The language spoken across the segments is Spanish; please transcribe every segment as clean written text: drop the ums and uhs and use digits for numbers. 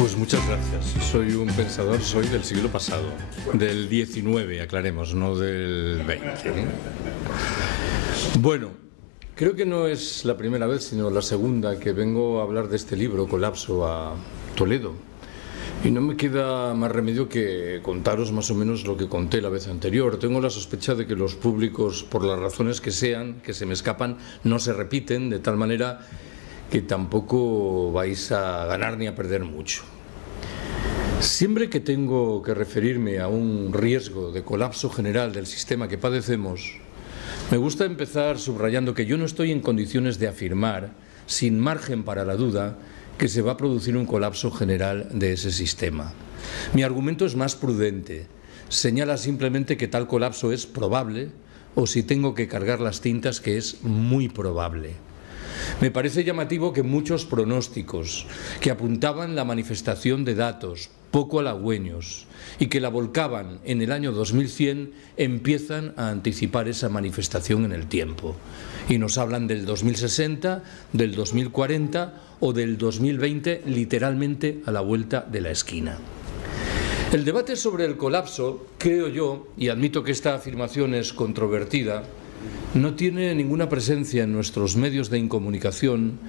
Pues muchas gracias. Soy un pensador, soy del siglo pasado, del 19, aclaremos, no del 20. Bueno, creo que no es la primera vez, sino la segunda que vengo a hablar de este libro, Colapso, a Toledo. Y no me queda más remedio que contaros más o menos lo que conté la vez anterior. Tengo la sospecha de que los públicos, por las razones que sean, que se me escapan, no se repiten, de tal manera que tampoco vais a ganar ni a perder mucho. Siempre que tengo que referirme a un riesgo de colapso general del sistema que padecemos, me gusta empezar subrayando que yo no estoy en condiciones de afirmar, sin margen para la duda, que se va a producir un colapso general de ese sistema. Mi argumento es más prudente. Señala simplemente que tal colapso es probable, o si tengo que cargar las tintas, que es muy probable. Me parece llamativo que muchos pronósticos que apuntaban la manifestación de datos poco halagüeños y que la volcaban en el año 2100 empiezan a anticipar esa manifestación en el tiempo y nos hablan del 2060, del 2040 o del 2020 literalmente a la vuelta de la esquina. El debate sobre el colapso, creo yo, y admito que esta afirmación es controvertida, no tiene ninguna presencia en nuestros medios de incomunicación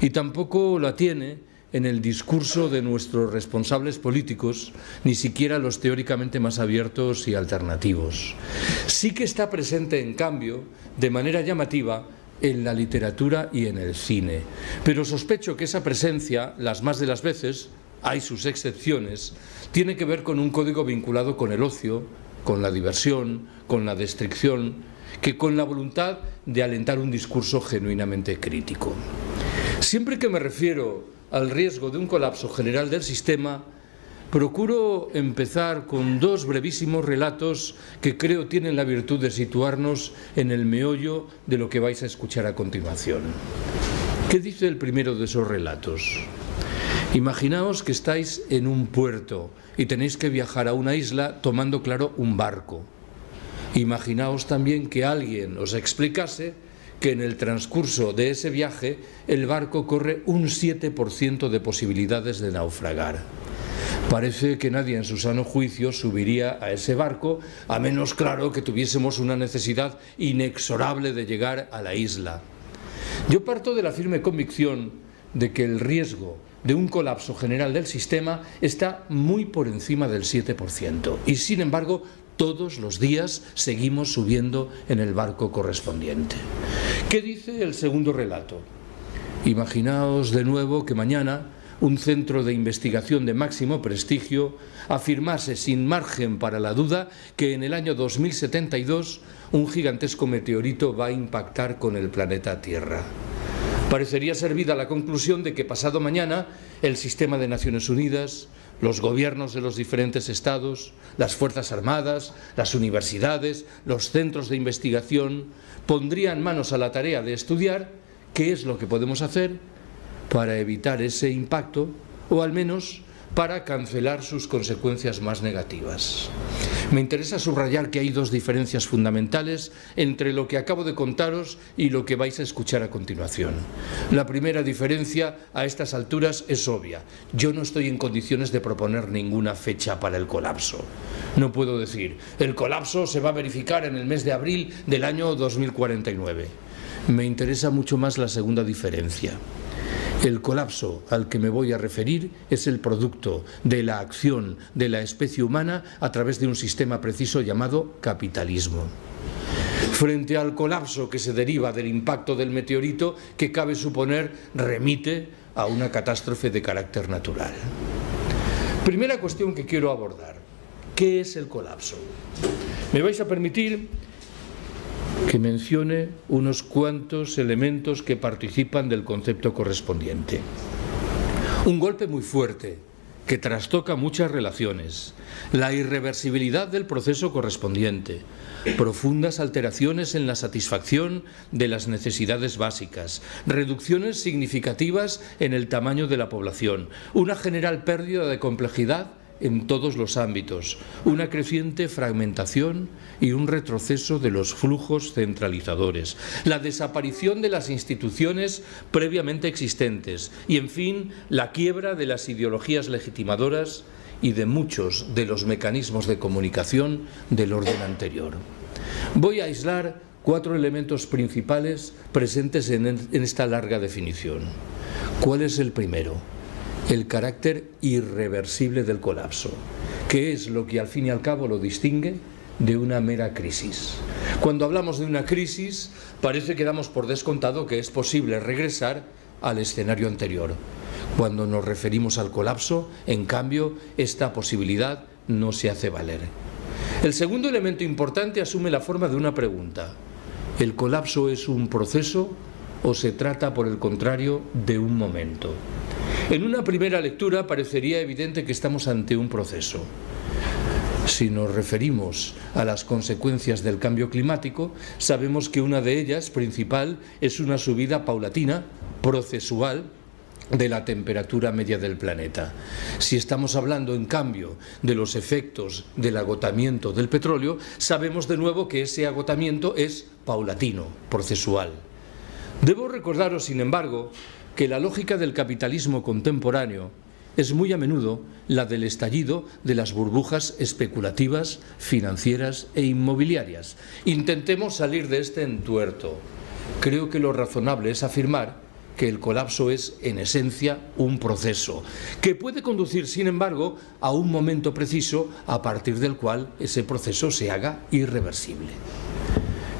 y tampoco la tiene en el discurso de nuestros responsables políticos, ni siquiera los teóricamente más abiertos y alternativos. Sí que está presente, en cambio, de manera llamativa, en la literatura y en el cine. Pero sospecho que esa presencia, las más de las veces, hay sus excepciones, tiene que ver con un código vinculado con el ocio, con la diversión, con la distracción, que con la voluntad de alentar un discurso genuinamente crítico. Siempre que me refiero al riesgo de un colapso general del sistema, procuro empezar con dos brevísimos relatos que creo tienen la virtud de situarnos en el meollo de lo que vais a escuchar a continuación. ¿Qué dice el primero de esos relatos? Imaginaos que estáis en un puerto y tenéis que viajar a una isla tomando, claro, un barco. Imaginaos también que alguien os explicase que en el transcurso de ese viaje el barco corre un 7% de posibilidades de naufragar. Parece que nadie en su sano juicio subiría a ese barco, a menos, claro, que tuviésemos una necesidad inexorable de llegar a la isla. Yo parto de la firme convicción de que el riesgo de un colapso general del sistema está muy por encima del 7% y, sin embargo, todos los días seguimos subiendo en el barco correspondiente. ¿Qué dice el segundo relato? Imaginaos de nuevo que mañana un centro de investigación de máximo prestigio afirmase sin margen para la duda que en el año 2072 un gigantesco meteorito va a impactar con el planeta Tierra. Parecería servida la conclusión de que pasado mañana el sistema de Naciones Unidas, los gobiernos de los diferentes estados, las Fuerzas Armadas, las universidades, los centros de investigación pondrían manos a la tarea de estudiar qué es lo que podemos hacer para evitar ese impacto o al menos para cancelar sus consecuencias más negativas. Me interesa subrayar que hay dos diferencias fundamentales entre lo que acabo de contaros y lo que vais a escuchar a continuación. La primera diferencia a estas alturas es obvia. Yo no estoy en condiciones de proponer ninguna fecha para el colapso. No puedo decir, el colapso se va a verificar en el mes de abril del año 2049. Me interesa mucho más la segunda diferencia. El colapso al que me voy a referir es el producto de la acción de la especie humana a través de un sistema preciso llamado capitalismo. Frente al colapso que se deriva del impacto del meteorito, que cabe suponer remite a una catástrofe de carácter natural. Primera cuestión que quiero abordar. ¿Qué es el colapso? Me vais a permitir que mencione unos cuantos elementos que participan del concepto correspondiente. Un golpe muy fuerte, que trastoca muchas relaciones, la irreversibilidad del proceso correspondiente, profundas alteraciones en la satisfacción de las necesidades básicas, reducciones significativas en el tamaño de la población, una general pérdida de complejidad en todos los ámbitos, una creciente fragmentación y un retroceso de los flujos centralizadores, la desaparición de las instituciones previamente existentes y, en fin, la quiebra de las ideologías legitimadoras y de muchos de los mecanismos de comunicación del orden anterior. Voy a aislar 4 elementos principales presentes en esta larga definición. ¿Cuál es el primero? El carácter irreversible del colapso, que es lo que al fin y al cabo lo distingue de una mera crisis. Cuando hablamos de una crisis, parece que damos por descontado que es posible regresar al escenario anterior. Cuando nos referimos al colapso, en cambio, esta posibilidad no se hace valer. El segundo elemento importante asume la forma de una pregunta. ¿El colapso es un proceso o se trata, por el contrario, de un momento? En una primera lectura parecería evidente que estamos ante un proceso. Si nos referimos a las consecuencias del cambio climático, sabemos que una de ellas, principal, es una subida paulatina, procesual, de la temperatura media del planeta. Si estamos hablando, en cambio, de los efectos del agotamiento del petróleo, sabemos de nuevo que ese agotamiento es paulatino, procesual. Debo recordaros, sin embargo, que la lógica del capitalismo contemporáneo es muy a menudo la del estallido de las burbujas especulativas, financieras e inmobiliarias. Intentemos salir de este entuerto. Creo que lo razonable es afirmar que el colapso es, en esencia, un proceso, que puede conducir, sin embargo, a un momento preciso a partir del cual ese proceso se haga irreversible.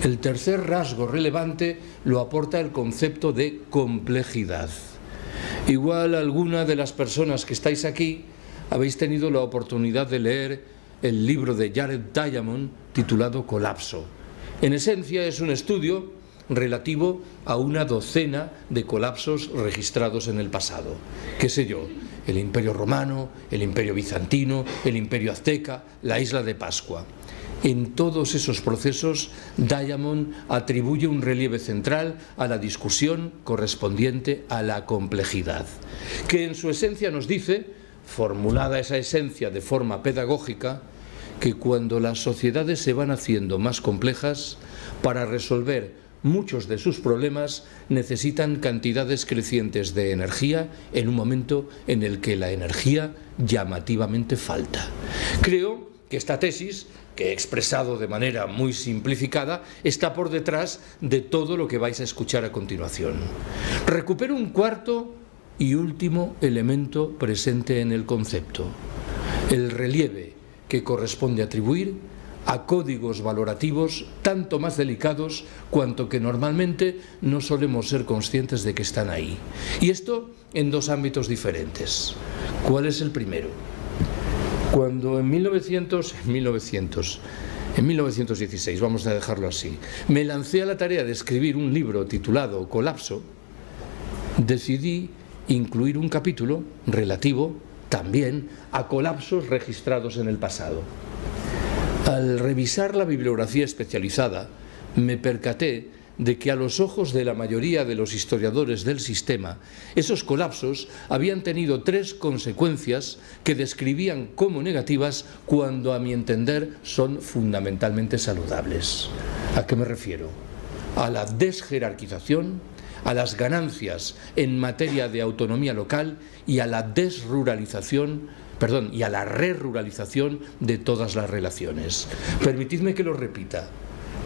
El tercer rasgo relevante lo aporta el concepto de complejidad. Igual alguna de las personas que estáis aquí habéis tenido la oportunidad de leer el libro de Jared Diamond titulado Colapso. En esencia es un estudio relativo a una docena de colapsos registrados en el pasado. ¿Qué sé yo? El Imperio Romano, el Imperio Bizantino, el Imperio Azteca, la Isla de Pascua. En todos esos procesos, Diamond atribuye un relieve central a la discusión correspondiente a la complejidad, que en su esencia nos dice, formulada esa esencia de forma pedagógica, que cuando las sociedades se van haciendo más complejas, para resolver muchos de sus problemas necesitan cantidades crecientes de energía en un momento en el que la energía llamativamente falta. Creo que esta tesis, que he expresado de manera muy simplificada, está por detrás de todo lo que vais a escuchar a continuación. Recupero un cuarto y último elemento presente en el concepto: el relieve que corresponde atribuir a códigos valorativos tanto más delicados cuanto que normalmente no solemos ser conscientes de que están ahí. Y esto en 2 ámbitos diferentes. ¿Cuál es el primero? Cuando en 1916, vamos a dejarlo así, me lancé a la tarea de escribir un libro titulado Colapso, decidí incluir un capítulo relativo también a colapsos registrados en el pasado. Al revisar la bibliografía especializada, me percaté de que a los ojos de la mayoría de los historiadores del sistema, esos colapsos habían tenido 3 consecuencias que describían como negativas cuando, a mi entender, son fundamentalmente saludables. ¿A qué me refiero? A la desjerarquización, a las ganancias en materia de autonomía local y a la y a la reruralización de todas las relaciones. Permitidme que lo repita.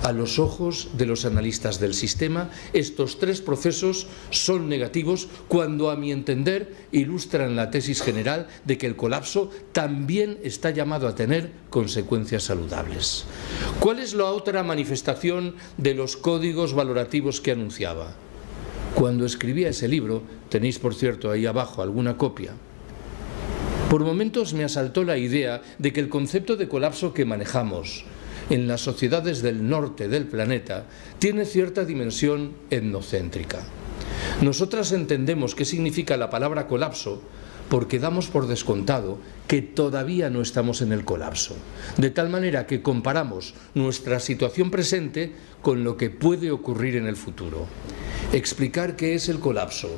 A los ojos de los analistas del sistema, estos 3 procesos son negativos cuando, a mi entender, ilustran la tesis general de que el colapso también está llamado a tener consecuencias saludables. ¿Cuál es la otra manifestación de los códigos valorativos que anunciaba? Cuando escribía ese libro, tenéis por cierto ahí abajo alguna copia, por momentos me asaltó la idea de que el concepto de colapso que manejamos en las sociedades del norte del planeta tiene cierta dimensión etnocéntrica. Nosotras entendemos qué significa la palabra colapso porque damos por descontado que todavía no estamos en el colapso, de tal manera que comparamos nuestra situación presente con lo que puede ocurrir en el futuro. Explicar qué es el colapso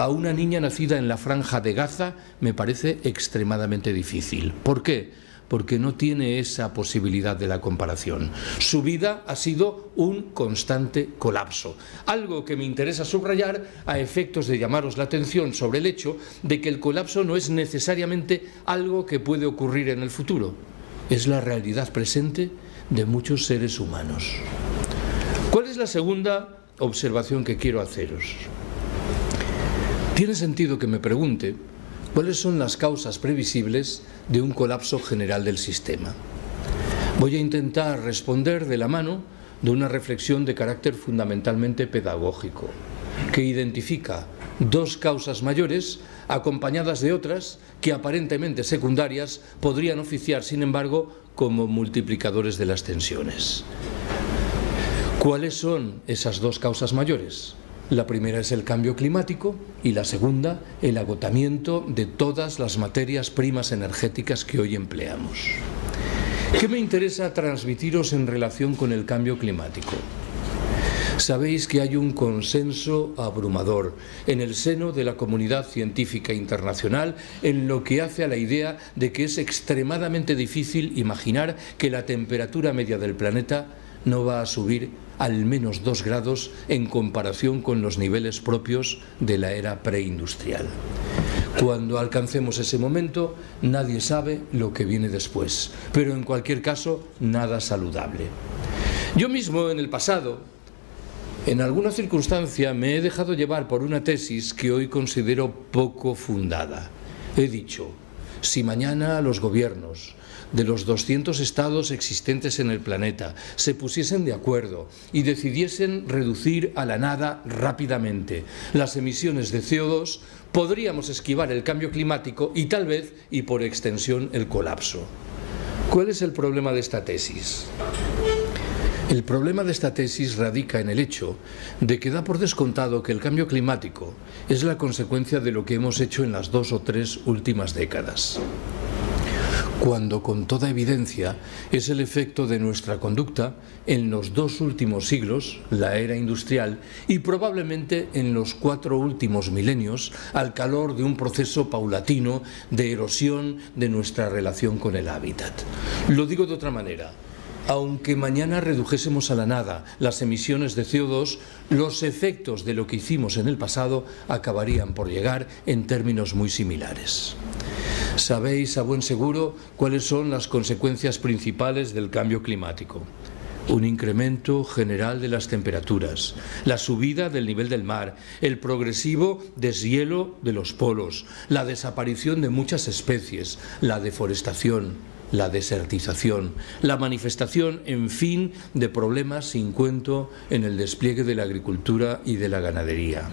a una niña nacida en la Franja de Gaza me parece extremadamente difícil. ¿Por qué? Porque no tiene esa posibilidad de la comparación. Su vida ha sido un constante colapso. Algo que me interesa subrayar a efectos de llamaros la atención sobre el hecho de que el colapso no es necesariamente algo que puede ocurrir en el futuro. Es la realidad presente de muchos seres humanos. ¿Cuál es la segunda observación que quiero haceros? Tiene sentido que me pregunte cuáles son las causas previsibles de un colapso general del sistema. Voy a intentar responder de la mano de una reflexión de carácter fundamentalmente pedagógico, que identifica dos causas mayores acompañadas de otras que aparentemente secundarias podrían oficiar, sin embargo, como multiplicadores de las tensiones. ¿Cuáles son esas dos causas mayores? La primera es el cambio climático y la segunda, el agotamiento de todas las materias primas energéticas que hoy empleamos. ¿Qué me interesa transmitiros en relación con el cambio climático? Sabéis que hay un consenso abrumador en el seno de la comunidad científica internacional en lo que hace a la idea de que es extremadamente difícil imaginar que la temperatura media del planeta no va a subir al menos 2 grados en comparación con los niveles propios de la era preindustrial. Cuando alcancemos ese momento, nadie sabe lo que viene después, pero en cualquier caso, nada saludable. Yo mismo, en el pasado, en alguna circunstancia me he dejado llevar por una tesis que hoy considero poco fundada. He dicho, si mañana los gobiernos de los 200 estados existentes en el planeta se pusiesen de acuerdo y decidiesen reducir a la nada rápidamente las emisiones de CO2, podríamos esquivar el cambio climático y tal vez, y por extensión, el colapso. ¿Cuál es el problema de esta tesis? El problema de esta tesis radica en el hecho de que da por descontado que el cambio climático es la consecuencia de lo que hemos hecho en las 2 o 3 últimas décadas, cuando con toda evidencia es el efecto de nuestra conducta en los 2 últimos siglos, la era industrial, y probablemente en los 4 últimos milenios, al calor de un proceso paulatino de erosión de nuestra relación con el hábitat. Lo digo de otra manera. Aunque mañana redujésemos a la nada las emisiones de CO2, los efectos de lo que hicimos en el pasado acabarían por llegar en términos muy similares. Sabéis a buen seguro cuáles son las consecuencias principales del cambio climático. Un incremento general de las temperaturas, la subida del nivel del mar, el progresivo deshielo de los polos, la desaparición de muchas especies, la deforestación, la desertización, la manifestación, en fin, de problemas sin cuento en el despliegue de la agricultura y de la ganadería.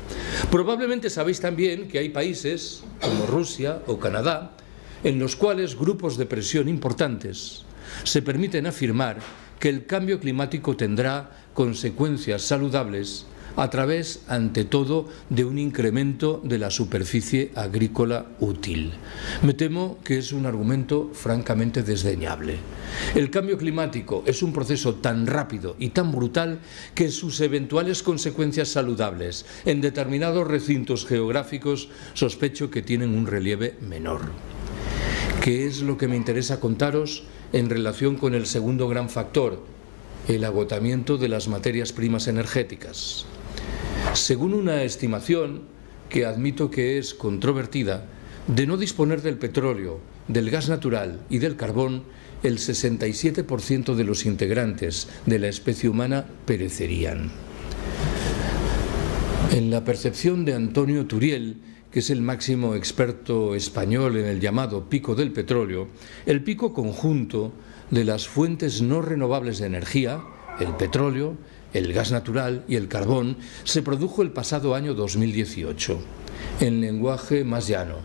Probablemente sabéis también que hay países, como Rusia o Canadá, en los cuales grupos de presión importantes se permiten afirmar que el cambio climático tendrá consecuencias saludables a través, ante todo, de un incremento de la superficie agrícola útil. Me temo que es un argumento francamente desdeñable. El cambio climático es un proceso tan rápido y tan brutal que sus eventuales consecuencias saludables en determinados recintos geográficos sospecho que tienen un relieve menor. ¿Qué es lo que me interesa contaros en relación con el segundo gran factor, el agotamiento de las materias primas energéticas? Según una estimación, que admito que es controvertida, de no disponer del petróleo, del gas natural y del carbón, el 67% de los integrantes de la especie humana perecerían. En la percepción de Antonio Turiel, que es el máximo experto español en el llamado pico del petróleo, el pico conjunto de las fuentes no renovables de energía, el petróleo, el gas natural y el carbón, se produjo el pasado año 2018. En lenguaje más llano,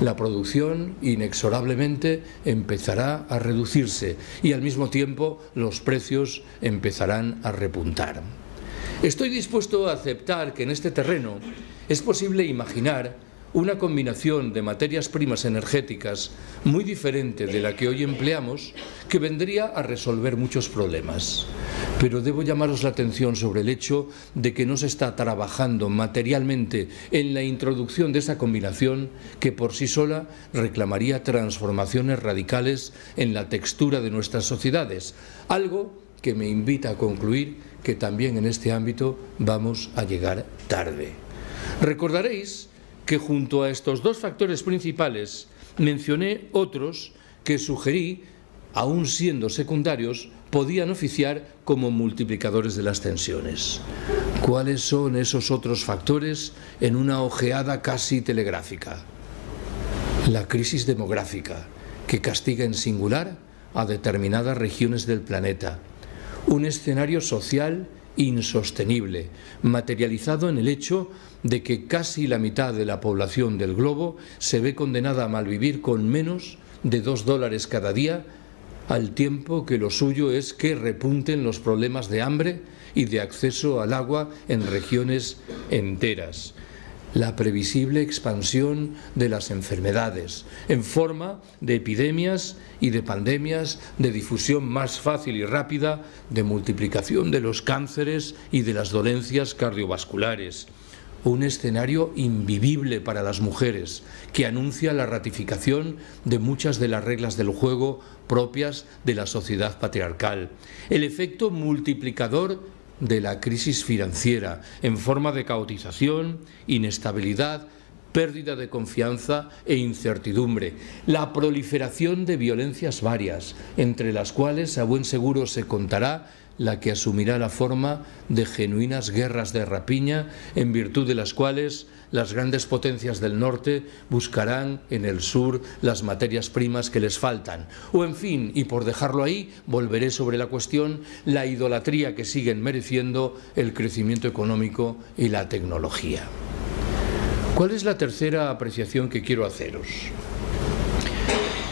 la producción inexorablemente empezará a reducirse y al mismo tiempo los precios empezarán a repuntar. Estoy dispuesto a aceptar que en este terreno es posible imaginar una combinación de materias primas energéticas muy diferente de la que hoy empleamos, que vendría a resolver muchos problemas. Pero debo llamaros la atención sobre el hecho de que no se está trabajando materialmente en la introducción de esa combinación que por sí sola reclamaría transformaciones radicales en la textura de nuestras sociedades, algo que me invita a concluir que también en este ámbito vamos a llegar tarde. Recordaréis que junto a estos dos factores principales mencioné otros que sugerí, aun siendo secundarios, podían oficiar como multiplicadores de las tensiones. ¿Cuáles son esos otros factores en una ojeada casi telegráfica? La crisis demográfica, que castiga en singular a determinadas regiones del planeta. Un escenario social insostenible, materializado en el hecho de que casi la mitad de la población del globo se ve condenada a malvivir con menos de $2 cada día, al tiempo que lo suyo es que repunten los problemas de hambre y de acceso al agua en regiones enteras. La previsible expansión de las enfermedades en forma de epidemias y de pandemias de difusión más fácil y rápida, de multiplicación de los cánceres y de las dolencias cardiovasculares. Un escenario invivible para las mujeres que anuncia la ratificación de muchas de las reglas del juego propias de la sociedad patriarcal. El efecto multiplicador de la crisis financiera en forma de caotización, inestabilidad, pérdida de confianza e incertidumbre, la proliferación de violencias varias, entre las cuales a buen seguro se contará la que asumirá la forma de genuinas guerras de rapiña, en virtud de las cuales las grandes potencias del norte buscarán en el sur las materias primas que les faltan. O en fin, y por dejarlo ahí, volveré sobre la cuestión, la idolatría que siguen mereciendo el crecimiento económico y la tecnología. ¿Cuál es la tercera apreciación que quiero haceros?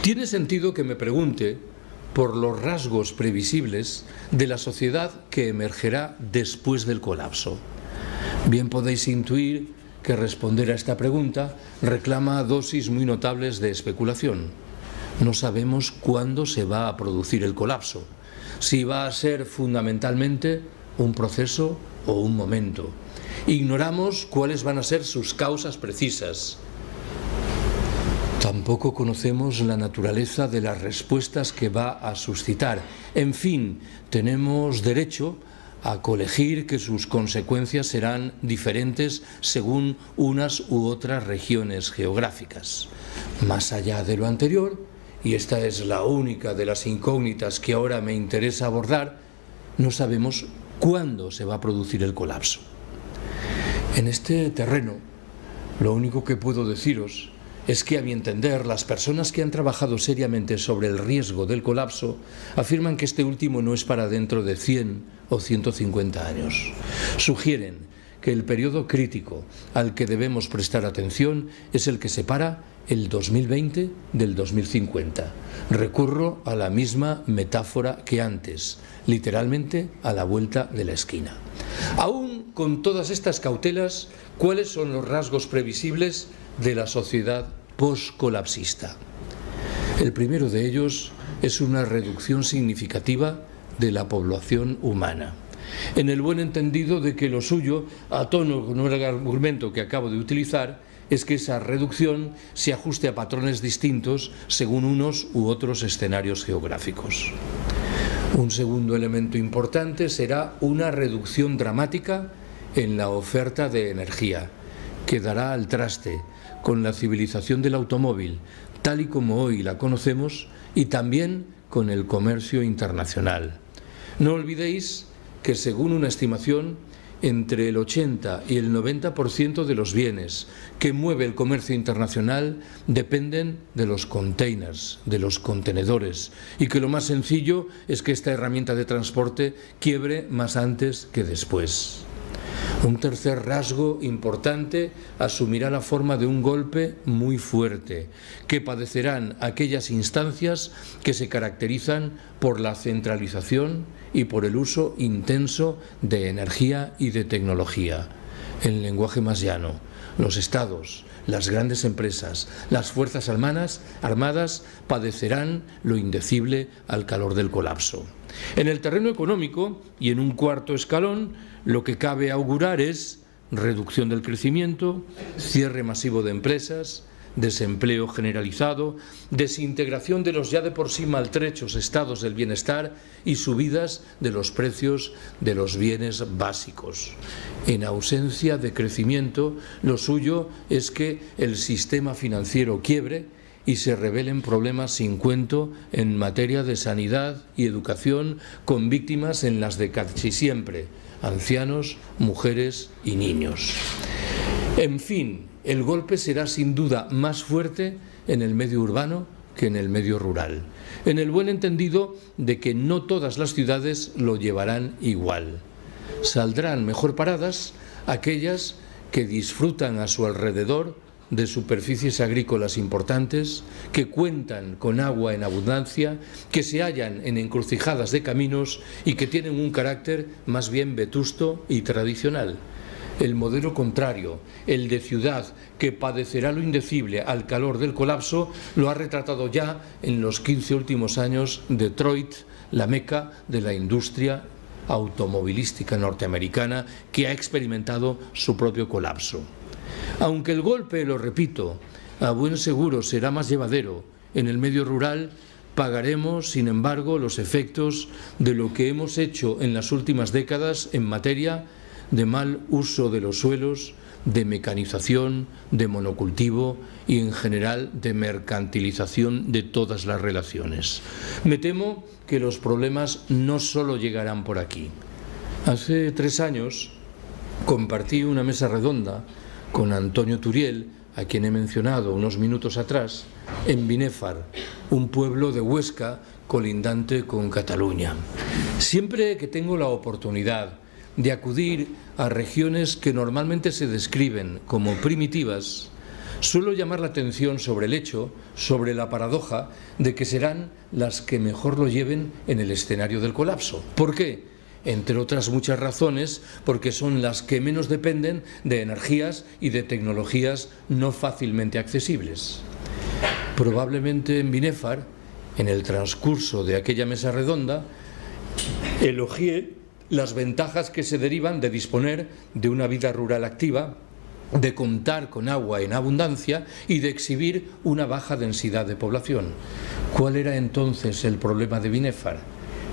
Tiene sentido que me pregunte por los rasgos previsibles de la sociedad que emergerá después del colapso. Bien podéis intuir que responder a esta pregunta reclama dosis muy notables de especulación. No sabemos cuándo se va a producir el colapso, si va a ser fundamentalmente un proceso o un momento. Ignoramos cuáles van a ser sus causas precisas. Tampoco conocemos la naturaleza de las respuestas que va a suscitar. En fin, tenemos derecho a colegir que sus consecuencias serán diferentes según unas u otras regiones geográficas. Más allá de lo anterior, y esta es la única de las incógnitas que ahora me interesa abordar, no sabemos cuándo se va a producir el colapso. En este terreno, lo único que puedo deciros es que, a mi entender, las personas que han trabajado seriamente sobre el riesgo del colapso afirman que este último no es para dentro de 100 o 150 años. Sugieren que el periodo crítico al que debemos prestar atención es el que separa el 2020 del 2050. Recurro a la misma metáfora que antes, literalmente a la vuelta de la esquina. Aún con todas estas cautelas, ¿cuáles son los rasgos previsibles de la sociedad postcolapsista? El primero de ellos es una reducción significativa de la población humana, en el buen entendido de que lo suyo, a tono con el argumento que acabo de utilizar, es que esa reducción se ajuste a patrones distintos según unos u otros escenarios geográficos. Un segundo elemento importante será una reducción dramática en la oferta de energía, que dará al traste con la civilización del automóvil, tal y como hoy la conocemos, y también con el comercio internacional. No olvidéis que, según una estimación, entre el 80 y el 90% de los bienes que mueve el comercio internacional dependen de los containers, de los contenedores, y que lo más sencillo es que esta herramienta de transporte quiebre más antes que después. Un tercer rasgo importante asumirá la forma de un golpe muy fuerte, que padecerán aquellas instancias que se caracterizan por la centralización y por el uso intenso de energía y de tecnología. En lenguaje más llano, los estados, las grandes empresas, las fuerzas armadas padecerán lo indecible al calor del colapso. En el terreno económico y en un cuarto escalón, lo que cabe augurar es reducción del crecimiento, cierre masivo de empresas, desempleo generalizado, desintegración de los ya de por sí maltrechos estados del bienestar y subidas de los precios de los bienes básicos. En ausencia de crecimiento, lo suyo es que el sistema financiero quiebre y se revelen problemas sin cuento en materia de sanidad y educación, con víctimas en las de casi siempre, ancianos, mujeres y niños. En fin, el golpe será sin duda más fuerte en el medio urbano que en el medio rural, en el buen entendido de que no todas las ciudades lo llevarán igual. Saldrán mejor paradas aquellas que disfrutan a su alrededor de superficies agrícolas importantes, que cuentan con agua en abundancia, que se hallan en encrucijadas de caminos y que tienen un carácter más bien vetusto y tradicional. El modelo contrario, el de ciudad que padecerá lo indecible al calor del colapso, lo ha retratado ya en los 15 últimos años Detroit, la meca de la industria automovilística norteamericana, que ha experimentado su propio colapso. Aunque el golpe, lo repito, a buen seguro será más llevadero en el medio rural, pagaremos, sin embargo, los efectos de lo que hemos hecho en las últimas décadas en materia de mal uso de los suelos, de mecanización, de monocultivo y, en general, de mercantilización de todas las relaciones. Me temo que los problemas no solo llegarán por aquí. Hace 3 años compartí una mesa redonda con Antonio Turiel, a quien he mencionado unos minutos atrás, en Binéfar, un pueblo de Huesca colindante con Cataluña. Siempre que tengo la oportunidad de acudir a regiones que normalmente se describen como primitivas, suelo llamar la atención sobre el hecho, sobre la paradoja de que serán las que mejor lo lleven en el escenario del colapso. ¿Por qué? Entre otras muchas razones, porque son las que menos dependen de energías y de tecnologías no fácilmente accesibles. Probablemente en Binéfar, en el transcurso de aquella mesa redonda, elogié las ventajas que se derivan de disponer de una vida rural activa, de contar con agua en abundancia y de exhibir una baja densidad de población. ¿Cuál era entonces el problema de Binéfar?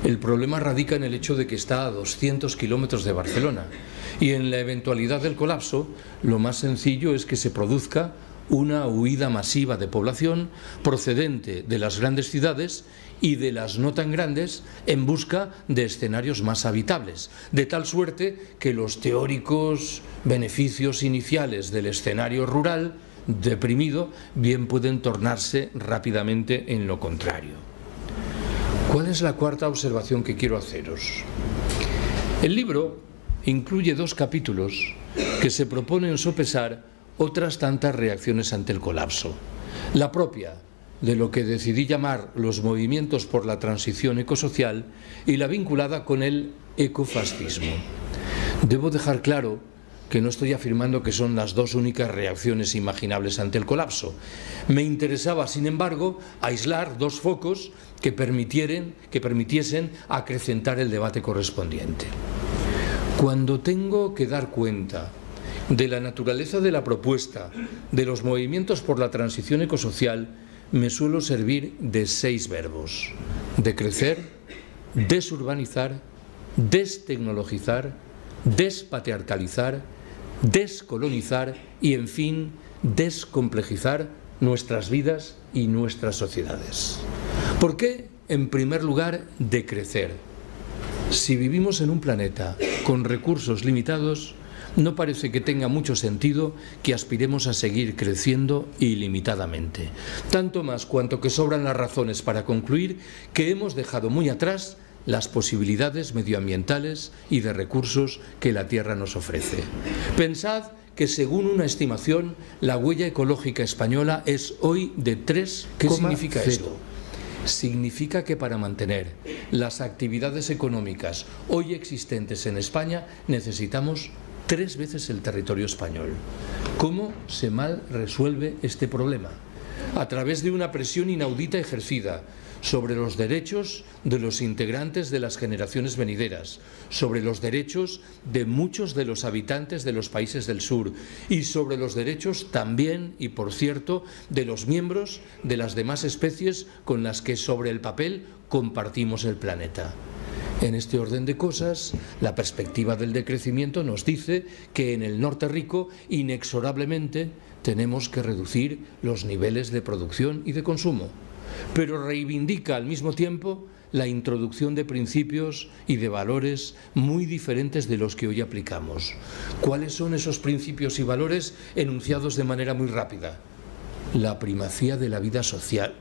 El problema radica en el hecho de que está a 200 kilómetros de Barcelona y en la eventualidad del colapso, lo más sencillo es que se produzca una huida masiva de población procedente de las grandes ciudades y de las no tan grandes en busca de escenarios más habitables, de tal suerte que los teóricos beneficios iniciales del escenario rural deprimido bien pueden tornarse rápidamente en lo contrario. ¿Cuál es la cuarta observación que quiero haceros? El libro incluye 2 capítulos que se proponen sopesar otras tantas reacciones ante el colapso. La propia, de lo que decidí llamar los movimientos por la transición ecosocial, y la vinculada con el ecofascismo. Debo dejar claro que no estoy afirmando que son las 2 únicas reacciones imaginables ante el colapso. Me interesaba, sin embargo, aislar 2 focos que permitiesen acrecentar el debate correspondiente. Cuando tengo que dar cuenta de la naturaleza de la propuesta de los movimientos por la transición ecosocial, me suelo servir de 6 verbos: decrecer, desurbanizar, destecnologizar, despatriarcalizar, descolonizar y, en fin, descomplejizar nuestras vidas y nuestras sociedades. ¿Por qué, en primer lugar, decrecer? Si vivimos en un planeta con recursos limitados, no parece que tenga mucho sentido que aspiremos a seguir creciendo ilimitadamente. Tanto más cuanto que sobran las razones para concluir que hemos dejado muy atrás las posibilidades medioambientales y de recursos que la Tierra nos ofrece. Pensad que, según una estimación, la huella ecológica española es hoy de 3,0. ¿Qué significa esto? Significa que para mantener las actividades económicas hoy existentes en España necesitamos 3 veces el territorio español. ¿Cómo se mal resuelve este problema? A través de una presión inaudita ejercida sobre los derechos de los integrantes de las generaciones venideras, sobre los derechos de muchos de los habitantes de los países del sur y sobre los derechos también, y por cierto, de los miembros de las demás especies con las que sobre el papel compartimos el planeta. En este orden de cosas, la perspectiva del decrecimiento nos dice que en el norte rico, inexorablemente, tenemos que reducir los niveles de producción y de consumo, pero reivindica al mismo tiempo la introducción de principios y de valores muy diferentes de los que hoy aplicamos. ¿Cuáles son esos principios y valores enunciados de manera muy rápida? La primacía de la vida social,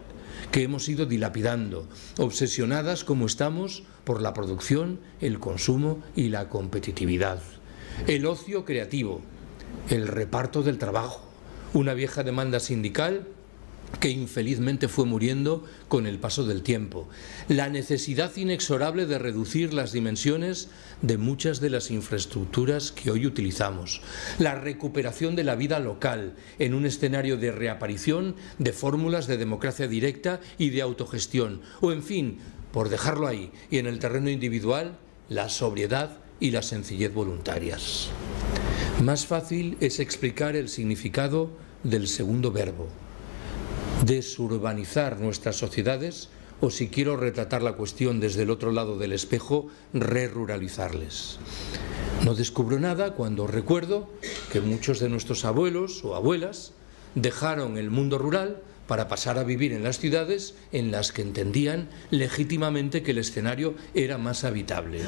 que hemos ido dilapidando, obsesionadas como estamos por la producción, el consumo y la competitividad. El ocio creativo, el reparto del trabajo, una vieja demanda sindical que infelizmente fue muriendo con el paso del tiempo. La necesidad inexorable de reducir las dimensiones de muchas de las infraestructuras que hoy utilizamos. La recuperación de la vida local en un escenario de reaparición de fórmulas de democracia directa y de autogestión. O, en fin, por dejarlo ahí, y en el terreno individual, la sobriedad y la sencillez voluntarias. Más fácil es explicar el significado del segundo verbo: desurbanizar nuestras sociedades, o, si quiero retratar la cuestión desde el otro lado del espejo, reruralizarles. No descubro nada cuando recuerdo que muchos de nuestros abuelos o abuelas dejaron el mundo rural para pasar a vivir en las ciudades en las que entendían legítimamente que el escenario era más habitable.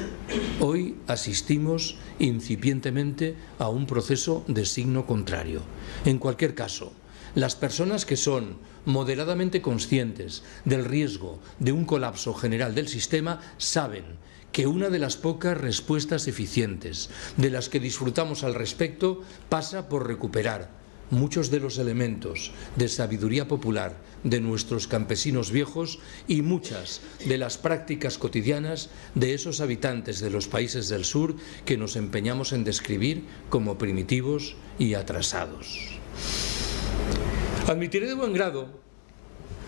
Hoy asistimos incipientemente a un proceso de signo contrario. En cualquier caso, las personas que son moderadamente conscientes del riesgo de un colapso general del sistema saben que una de las pocas respuestas eficientes de las que disfrutamos al respecto pasa por recuperar muchos de los elementos de sabiduría popular de nuestros campesinos viejos y muchas de las prácticas cotidianas de esos habitantes de los países del sur que nos empeñamos en describir como primitivos y atrasados. Admitiré de buen grado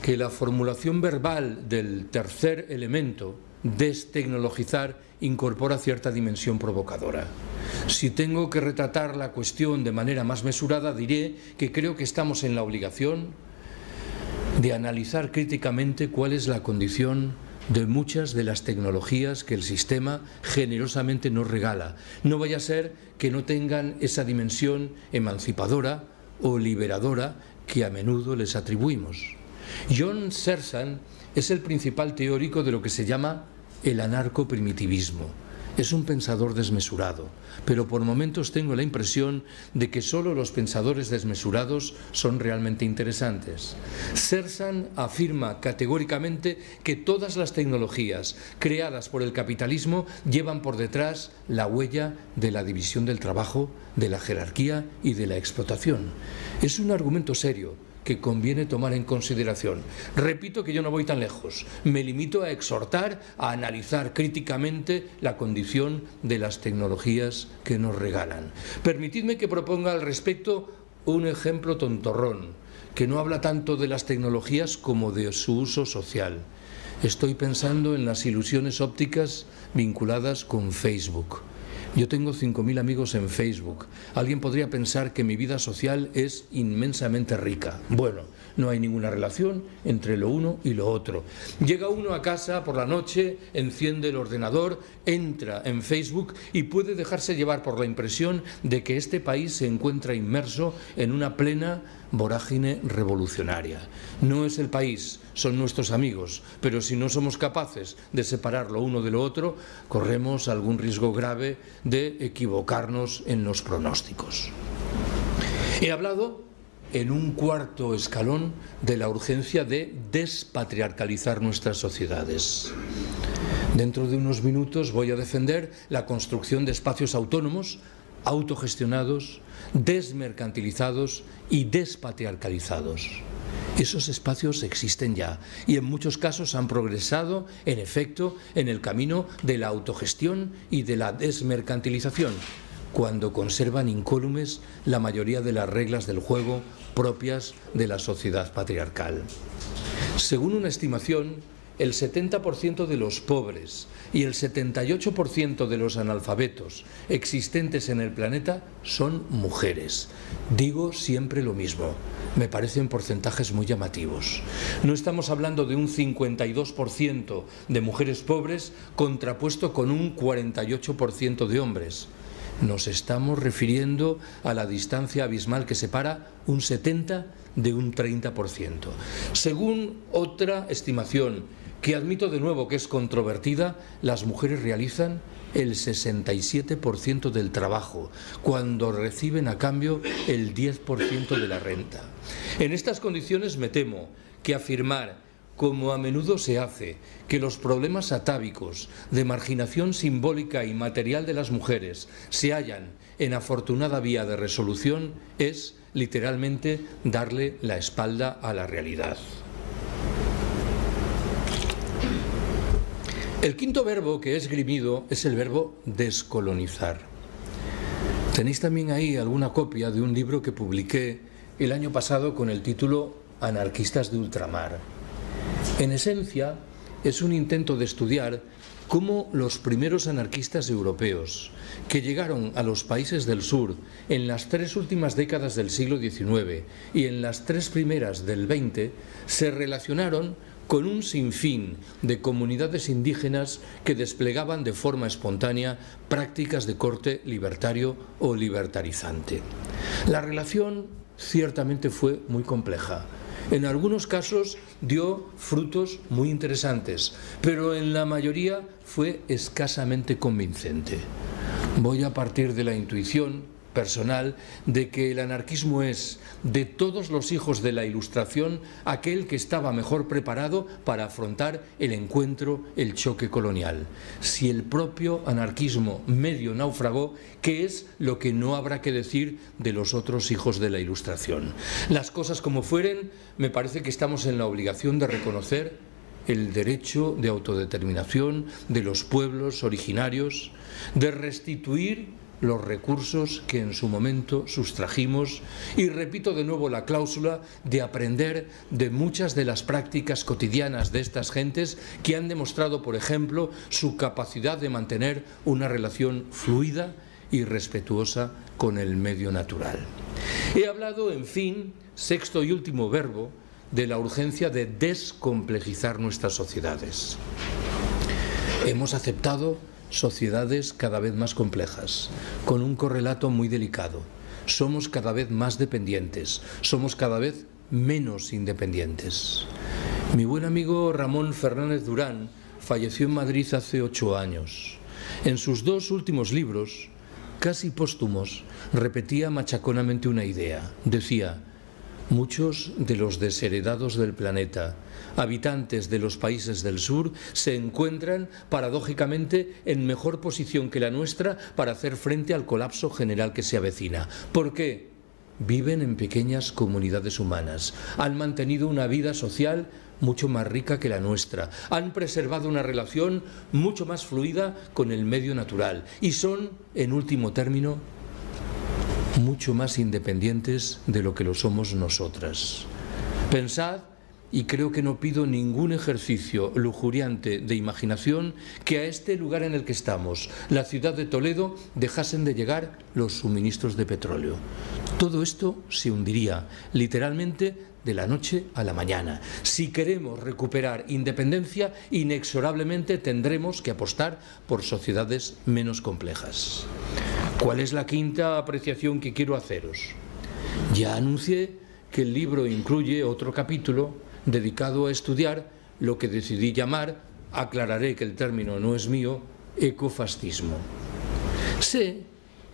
que la formulación verbal del tercer elemento, destecnologizar, incorpora cierta dimensión provocadora. Si tengo que retratar la cuestión de manera más mesurada, diré que creo que estamos en la obligación de analizar críticamente cuál es la condición de muchas de las tecnologías que el sistema generosamente nos regala. No vaya a ser que no tengan esa dimensión emancipadora o liberadora que a menudo les atribuimos. John Searson es el principal teórico de lo que se llama el anarcoprimitivismo. Es un pensador desmesurado, pero por momentos tengo la impresión de que solo los pensadores desmesurados son realmente interesantes. Searson afirma categóricamente que todas las tecnologías creadas por el capitalismo llevan por detrás la huella de la división del trabajo, de la jerarquía y de la explotación. Es un argumento serio que conviene tomar en consideración. Repito que yo no voy tan lejos, me limito a exhortar a analizar críticamente la condición de las tecnologías que nos regalan. Permitidme que proponga al respecto un ejemplo tontorrón, que no habla tanto de las tecnologías como de su uso social. Estoy pensando en las ilusiones ópticas vinculadas con Facebook. Yo tengo 5.000 amigos en Facebook. Alguien podría pensar que mi vida social es inmensamente rica. Bueno, no hay ninguna relación entre lo uno y lo otro. Llega uno a casa por la noche, enciende el ordenador, entra en Facebook y puede dejarse llevar por la impresión de que este país se encuentra inmerso en una plena vorágine revolucionaria. No es el país, son nuestros amigos, pero si no somos capaces de separar lo uno de lo otro, corremos algún riesgo grave de equivocarnos en los pronósticos. He hablado en un cuarto escalón de la urgencia de despatriarcalizar nuestras sociedades. Dentro de unos minutos voy a defender la construcción de espacios autónomos, autogestionados, desmercantilizados y despatriarcalizados. Esos espacios existen ya y en muchos casos han progresado, en efecto, en el camino de la autogestión y de la desmercantilización. cuando conservan incólumes la mayoría de las reglas del juego propias de la sociedad patriarcal. Según una estimación, el 70% de los pobres y el 78% de los analfabetos existentes en el planeta son mujeres. Digo siempre lo mismo, me parecen porcentajes muy llamativos. No estamos hablando de un 52% de mujeres pobres contrapuesto con un 48% de hombres. Nos estamos refiriendo a la distancia abismal que separa un 70% de un 30%. Según otra estimación, que admito de nuevo que es controvertida, las mujeres realizan el 67% del trabajo, cuando reciben a cambio el 10% de la renta. En estas condiciones me temo que afirmar, como a menudo se hace, que los problemas atávicos de marginación simbólica y material de las mujeres se hallan en afortunada vía de resolución es, literalmente, darle la espalda a la realidad. El quinto verbo que he esgrimido es el verbo descolonizar. Tenéis también ahí alguna copia de un libro que publiqué el año pasado con el título Anarquistas de ultramar. En esencia, es un intento de estudiar cómo los primeros anarquistas europeos que llegaron a los países del sur en las 3 últimas décadas del siglo XIX y en las 3 primeras del XX se relacionaron con un sinfín de comunidades indígenas que desplegaban de forma espontánea prácticas de corte libertario o libertarizante. La relación ciertamente fue muy compleja. En algunos casos dio frutos muy interesantes, pero en la mayoría fue escasamente convincente. Voy a partir de la intuición personal de que el anarquismo es, de todos los hijos de la Ilustración, aquel que estaba mejor preparado para afrontar el encuentro, el choque colonial. Si el propio anarquismo medio naufragó, ¿qué es lo que no habrá que decir de los otros hijos de la Ilustración? Las cosas como fueren, me parece que estamos en la obligación de reconocer el derecho de autodeterminación de los pueblos originarios, de restituir los recursos que en su momento sustrajimos y repito de nuevo la cláusula de aprender de muchas de las prácticas cotidianas de estas gentes que han demostrado, por ejemplo, su capacidad de mantener una relación fluida y respetuosa con el medio natural. He hablado, en fin, sexto y último verbo, de la urgencia de descomplejizar nuestras sociedades. Hemos aceptado sociedades cada vez más complejas, con un correlato muy delicado. Somos cada vez más dependientes, somos cada vez menos independientes. Mi buen amigo Ramón Fernández Durán falleció en Madrid hace 8 años. En sus 2 últimos libros, casi póstumos, repetía machaconamente una idea. Decía: muchos de los desheredados del planeta, habitantes de los países del sur, se encuentran paradójicamente en mejor posición que la nuestra para hacer frente al colapso general que se avecina. ¿Por qué? Viven en pequeñas comunidades humanas, han mantenido una vida social mucho más rica que la nuestra, han preservado una relación mucho más fluida con el medio natural y son, en último término, mucho más independientes de lo que lo somos nosotras. Pensad, y creo que no pido ningún ejercicio lujuriante de imaginación, que a este lugar en el que estamos, la ciudad de Toledo, dejasen de llegar los suministros de petróleo. Todo esto se hundiría, literalmente, de la noche a la mañana. Si queremos recuperar independencia, inexorablemente tendremos que apostar por sociedades menos complejas. ¿Cuál es la quinta apreciación que quiero haceros? Ya anuncié que el libro incluye otro capítulo dedicado a estudiar lo que decidí llamar, aclararé que el término no es mío, ecofascismo. Sé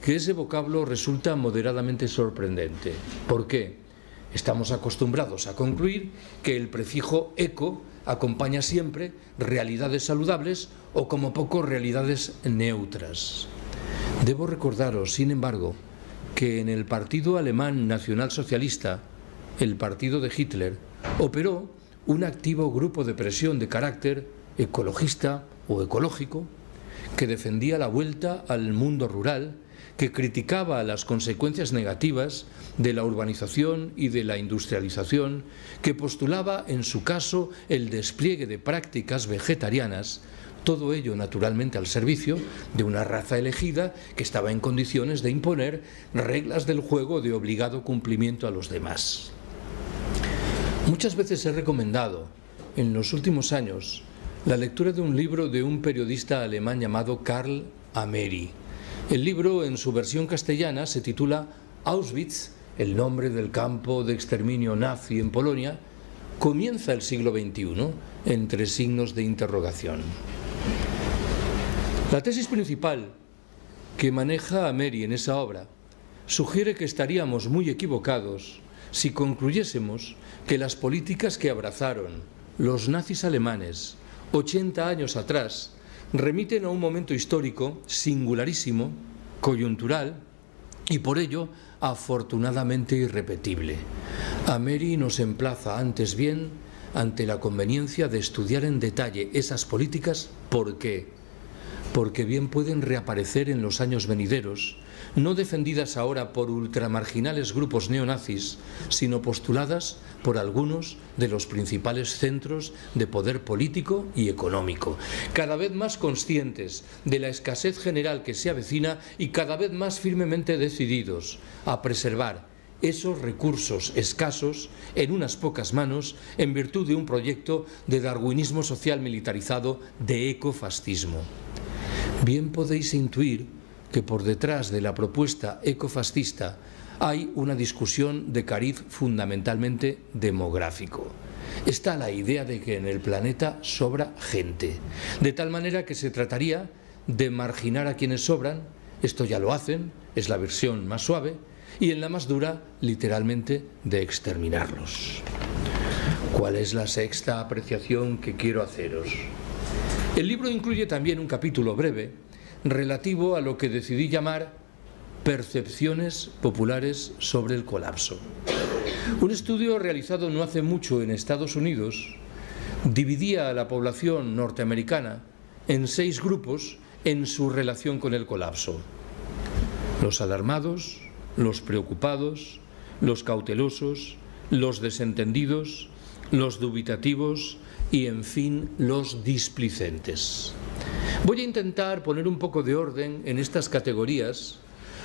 que ese vocablo resulta moderadamente sorprendente. ¿Por qué? Estamos acostumbrados a concluir que el prefijo eco acompaña siempre realidades saludables o como poco realidades neutras. Debo recordaros, sin embargo, que en el partido alemán nacionalsocialista, el partido de Hitler, operó un activo grupo de presión de carácter ecologista o ecológico que defendía la vuelta al mundo rural, que criticaba las consecuencias negativas de la urbanización y de la industrialización, que postulaba en su caso el despliegue de prácticas vegetarianas, todo ello naturalmente al servicio de una raza elegida que estaba en condiciones de imponer reglas del juego de obligado cumplimiento a los demás. Muchas veces he recomendado en los últimos años la lectura de un libro de un periodista alemán llamado Karl Ameri. El libro, en su versión castellana, se titula Auschwitz, el nombre del campo de exterminio nazi en Polonia, comienza el siglo XXI, entre signos de interrogación. La tesis principal que maneja Ameri en esa obra sugiere que estaríamos muy equivocados si concluyésemos que las políticas que abrazaron los nazis alemanes 80 años atrás remiten a un momento histórico singularísimo, coyuntural y por ello afortunadamente irrepetible. Ameri nos emplaza antes bien ante la conveniencia de estudiar en detalle esas políticas. ¿Por qué? Porque bien pueden reaparecer en los años venideros, no defendidas ahora por ultramarginales grupos neonazis, sino postuladas por algunos de los principales centros de poder político y económico, cada vez más conscientes de la escasez general que se avecina y cada vez más firmemente decididos a preservar esos recursos escasos en unas pocas manos en virtud de un proyecto de darwinismo social militarizado, de ecofascismo. Bien podéis intuir que por detrás de la propuesta ecofascista hay una discusión de cariz fundamentalmente demográfico. Está la idea de que en el planeta sobra gente, de tal manera que se trataría de marginar a quienes sobran. Esto ya lo hacen, es la versión más suave, y en la más dura, literalmente, de exterminarlos. ¿Cuál es la sexta apreciación que quiero haceros? El libro incluye también un capítulo breve relativo a lo que decidí llamar percepciones populares sobre el colapso. Un estudio realizado no hace mucho en Estados Unidos dividía a la población norteamericana en 6 grupos en su relación con el colapso: los alarmados, los preocupados, los cautelosos, los desentendidos, los dubitativos y, en fin, los displicentes. Voy a intentar poner un poco de orden en estas categorías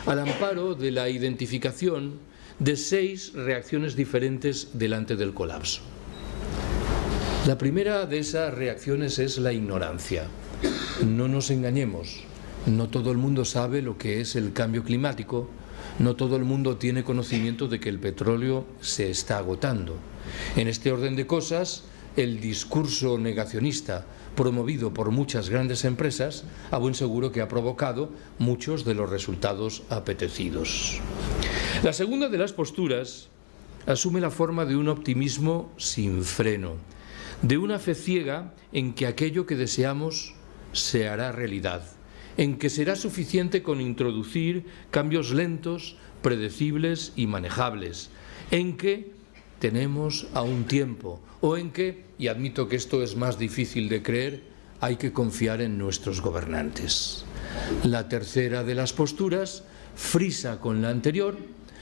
al amparo de la identificación de 6 reacciones diferentes delante del colapso. La primera de esas reacciones es la ignorancia. No nos engañemos, no todo el mundo sabe lo que es el cambio climático, no todo el mundo tiene conocimiento de que el petróleo se está agotando. En este orden de cosas, el discurso negacionista promovido por muchas grandes empresas, a buen seguro que ha provocado muchos de los resultados apetecidos. La segunda de las posturas asume la forma de un optimismo sin freno, de una fe ciega en que aquello que deseamos se hará realidad, en que será suficiente con introducir cambios lentos, predecibles y manejables, en que tenemos aún tiempo, o en que, y admito que esto es más difícil de creer, hay que confiar en nuestros gobernantes. La tercera de las posturas frisa con la anterior,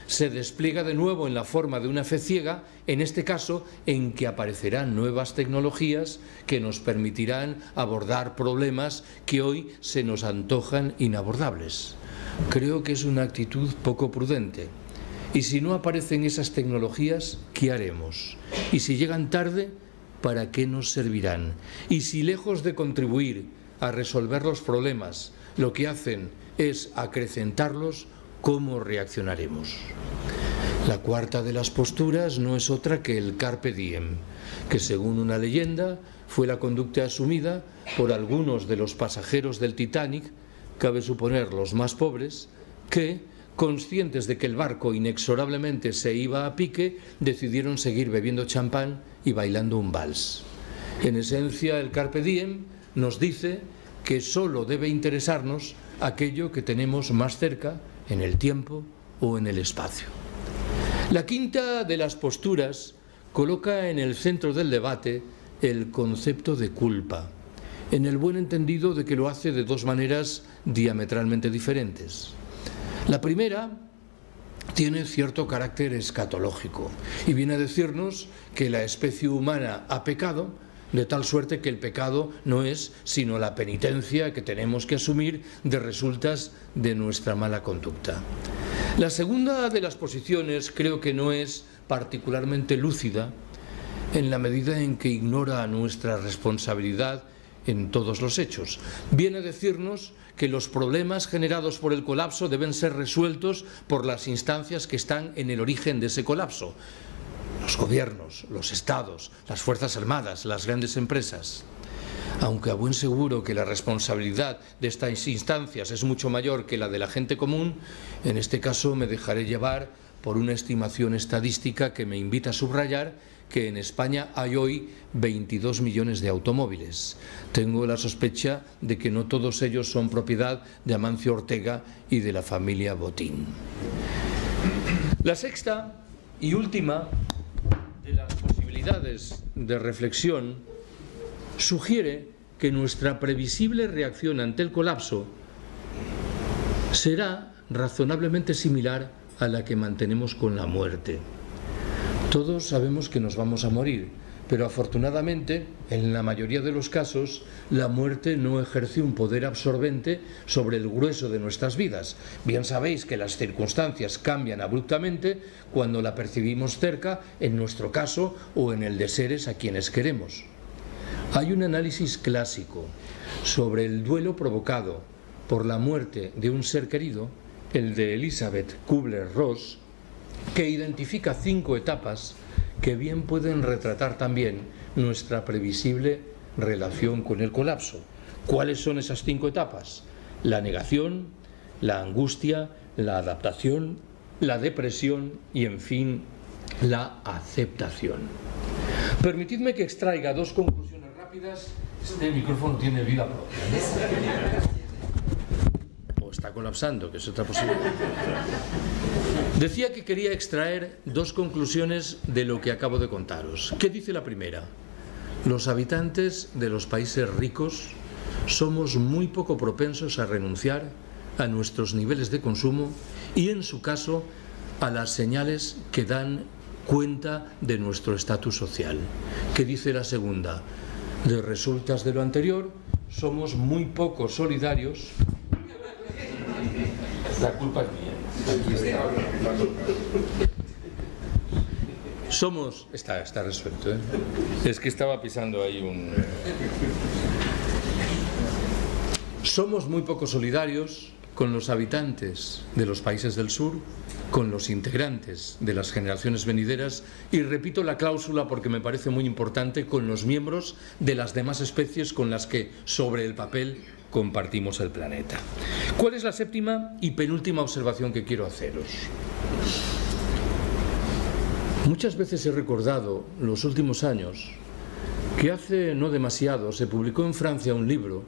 se despliega de nuevo en la forma de una fe ciega, en este caso en que aparecerán nuevas tecnologías que nos permitirán abordar problemas que hoy se nos antojan inabordables. Creo que es una actitud poco prudente. Y si no aparecen esas tecnologías, ¿qué haremos? Y si llegan tarde, ¿para qué nos servirán? Y si lejos de contribuir a resolver los problemas, lo que hacen es acrecentarlos, ¿cómo reaccionaremos? La cuarta de las posturas no es otra que el carpe diem, que según una leyenda fue la conducta asumida por algunos de los pasajeros del Titanic, cabe suponer los más pobres, que, conscientes de que el barco inexorablemente se iba a pique, decidieron seguir bebiendo champán y bailando un vals. En esencia, el carpe diem nos dice que solo debe interesarnos aquello que tenemos más cerca, en el tiempo o en el espacio. La quinta de las posturas coloca en el centro del debate el concepto de culpa, en el buen entendido de que lo hace de 2 maneras diametralmente diferentes. La primera tiene cierto carácter escatológico y viene a decirnos que la especie humana ha pecado, de tal suerte que el pecado no es sino la penitencia que tenemos que asumir de resultas de nuestra mala conducta. La segunda de las posiciones creo que no es particularmente lúcida en la medida en que ignora nuestra responsabilidad en todos los hechos. Viene a decirnos que los problemas generados por el colapso deben ser resueltos por las instancias que están en el origen de ese colapso: los gobiernos, los estados, las fuerzas armadas, las grandes empresas. Aunque a buen seguro que la responsabilidad de estas instancias es mucho mayor que la de la gente común, en este caso me dejaré llevar por una estimación estadística que me invita a subrayar que en España hay hoy 22 millones de automóviles. Tengo la sospecha de que no todos ellos son propiedad de Amancio Ortega y de la familia Botín. La sexta y última de las posibilidades de reflexión sugiere que nuestra previsible reacción ante el colapso será razonablemente similar a la que mantenemos con la muerte. Todos sabemos que nos vamos a morir, pero afortunadamente, en la mayoría de los casos, la muerte no ejerce un poder absorbente sobre el grueso de nuestras vidas. Bien sabéis que las circunstancias cambian abruptamente cuando la percibimos cerca, en nuestro caso, o en el de seres a quienes queremos. Hay un análisis clásico sobre el duelo provocado por la muerte de un ser querido, el de Elisabeth Kubler-Ross, que identifica 5 etapas que bien pueden retratar también nuestra previsible relación con el colapso. ¿Cuáles son esas 5 etapas? La negación, la angustia, la adaptación, la depresión y, en fin, la aceptación. Permitidme que extraiga 2 conclusiones rápidas. Este micrófono tiene vida propia, ¿no? O está colapsando, que es otra posibilidad. Decía que quería extraer 2 conclusiones de lo que acabo de contaros. ¿Qué dice la primera? Los habitantes de los países ricos somos muy poco propensos a renunciar a nuestros niveles de consumo y, en su caso, a las señales que dan cuenta de nuestro estatus social. ¿Qué dice la segunda? De resultas de lo anterior, somos muy poco solidarios. La culpa es mía. Está resuelto, ¿eh? Es que estaba pisando ahí un... Somos muy poco solidarios con los habitantes de los países del sur, con los integrantes de las generaciones venideras y, repito la cláusula porque me parece muy importante, con los miembros de las demás especies con las que, sobre el papel, compartimos el planeta. ¿Cuál es la séptima y penúltima observación que quiero haceros? Muchas veces he recordado, los últimos años, que hace no demasiado se publicó en Francia un libro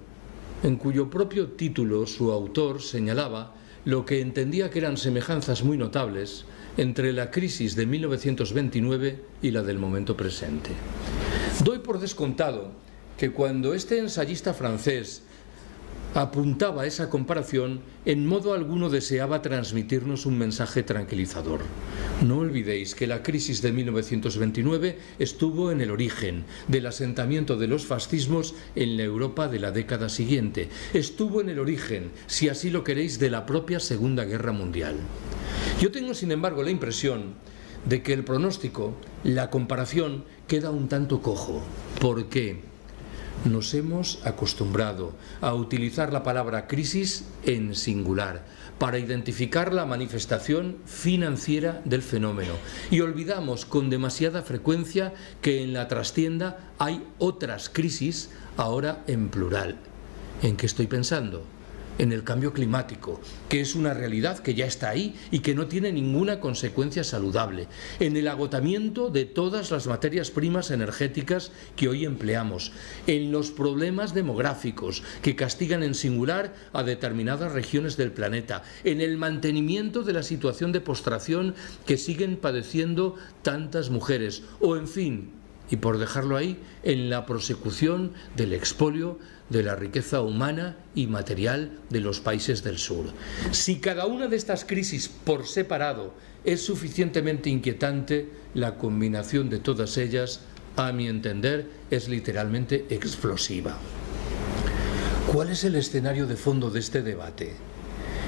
en cuyo propio título su autor señalaba lo que entendía que eran semejanzas muy notables entre la crisis de 1929 y la del momento presente. Doy por descontado que cuando este ensayista francés apuntaba esa comparación, en modo alguno deseaba transmitirnos un mensaje tranquilizador. No olvidéis que la crisis de 1929 estuvo en el origen del asentamiento de los fascismos en la Europa de la década siguiente. Estuvo en el origen, si así lo queréis, de la propia Segunda Guerra Mundial. Yo tengo, sin embargo, la impresión de que el pronóstico, la comparación, queda un tanto cojo. ¿Por qué? Nos hemos acostumbrado a utilizar la palabra crisis en singular para identificar la manifestación financiera del fenómeno y olvidamos con demasiada frecuencia que en la trastienda hay otras crisis, ahora en plural. ¿En qué estoy pensando? En el cambio climático, que es una realidad que ya está ahí y que no tiene ninguna consecuencia saludable, en el agotamiento de todas las materias primas energéticas que hoy empleamos, en los problemas demográficos que castigan en singular a determinadas regiones del planeta, en el mantenimiento de la situación de postración que siguen padeciendo tantas mujeres, o en fin, y por dejarlo ahí, en la prosecución del expolio de la riqueza humana y material de los países del sur. Si cada una de estas crisis por separado es suficientemente inquietante, la combinación de todas ellas, a mi entender, es literalmente explosiva. ¿Cuál es el escenario de fondo de este debate?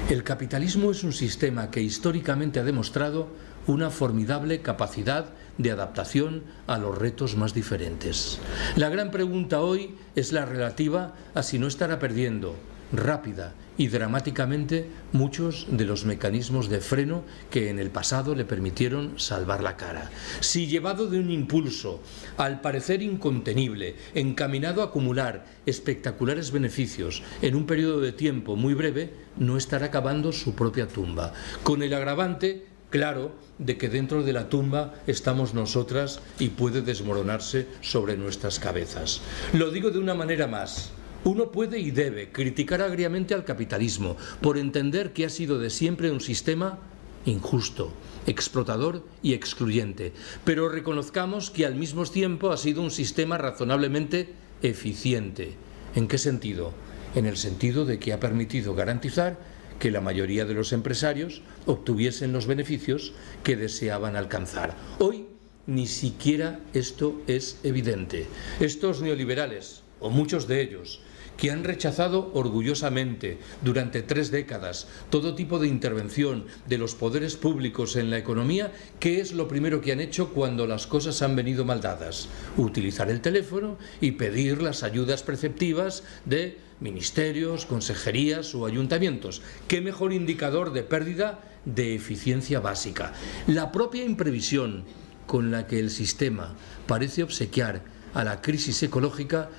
El capitalismo es un sistema que históricamente ha demostrado una formidable capacidad de adaptación a los retos más diferentes. La gran pregunta hoy es la relativa a si no estará perdiendo rápida y dramáticamente muchos de los mecanismos de freno que en el pasado le permitieron salvar la cara. Si llevado de un impulso, al parecer incontenible, encaminado a acumular espectaculares beneficios en un periodo de tiempo muy breve, no estará cavando su propia tumba, con el agravante, claro, de que dentro de la tumba estamos nosotras y puede desmoronarse sobre nuestras cabezas. Lo digo de una manera más. Uno puede y debe criticar agriamente al capitalismo por entender que ha sido de siempre un sistema injusto, explotador y excluyente, pero reconozcamos que al mismo tiempo ha sido un sistema razonablemente eficiente. ¿En qué sentido? En el sentido de que ha permitido garantizar que la mayoría de los empresarios obtuviesen los beneficios que deseaban alcanzar. Hoy ni siquiera esto es evidente. Estos neoliberales, o muchos de ellos, que han rechazado orgullosamente durante 3 décadas todo tipo de intervención de los poderes públicos en la economía, ¿qué es lo primero que han hecho cuando las cosas han venido mal dadas? Utilizar el teléfono y pedir las ayudas preceptivas de ministerios, consejerías o ayuntamientos. ¿Qué mejor indicador de pérdida de eficiencia básica? La propia imprevisión con la que el sistema parece obsequiar a la crisis ecológica,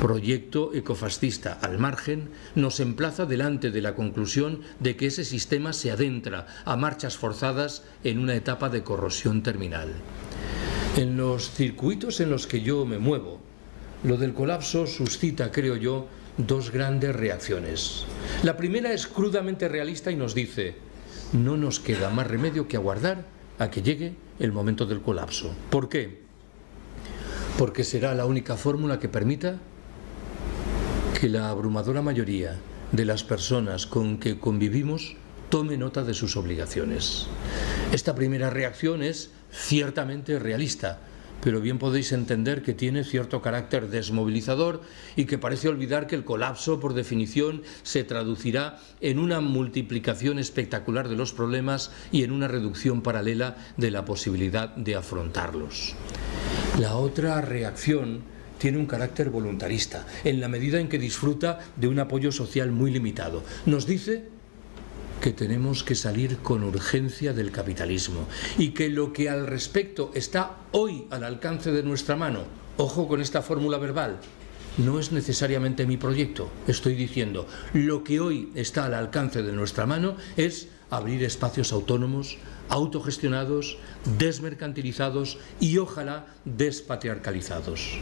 proyecto ecofascista al margen, nos emplaza delante de la conclusión de que ese sistema se adentra a marchas forzadas en una etapa de corrosión terminal. En los circuitos en los que yo me muevo, lo del colapso suscita, creo yo, 2 grandes reacciones. La primera es crudamente realista y nos dice: no nos queda más remedio que aguardar a que llegue el momento del colapso. ¿Por qué? Porque será la única fórmula que permita que la abrumadora mayoría de las personas con que convivimos tome nota de sus obligaciones. Esta primera reacción es ciertamente realista, pero bien podéis entender que tiene cierto carácter desmovilizador y que parece olvidar que el colapso, por definición, se traducirá en una multiplicación espectacular de los problemas y en una reducción paralela de la posibilidad de afrontarlos. La otra reacción tiene un carácter voluntarista, en la medida en que disfruta de un apoyo social muy limitado. Nos dice que tenemos que salir con urgencia del capitalismo y que lo que al respecto está hoy al alcance de nuestra mano, ojo con esta fórmula verbal, no es necesariamente mi proyecto. Estoy diciendo, lo que hoy está al alcance de nuestra mano es abrir espacios autónomos, autogestionados, desmercantilizados y ojalá despatriarcalizados.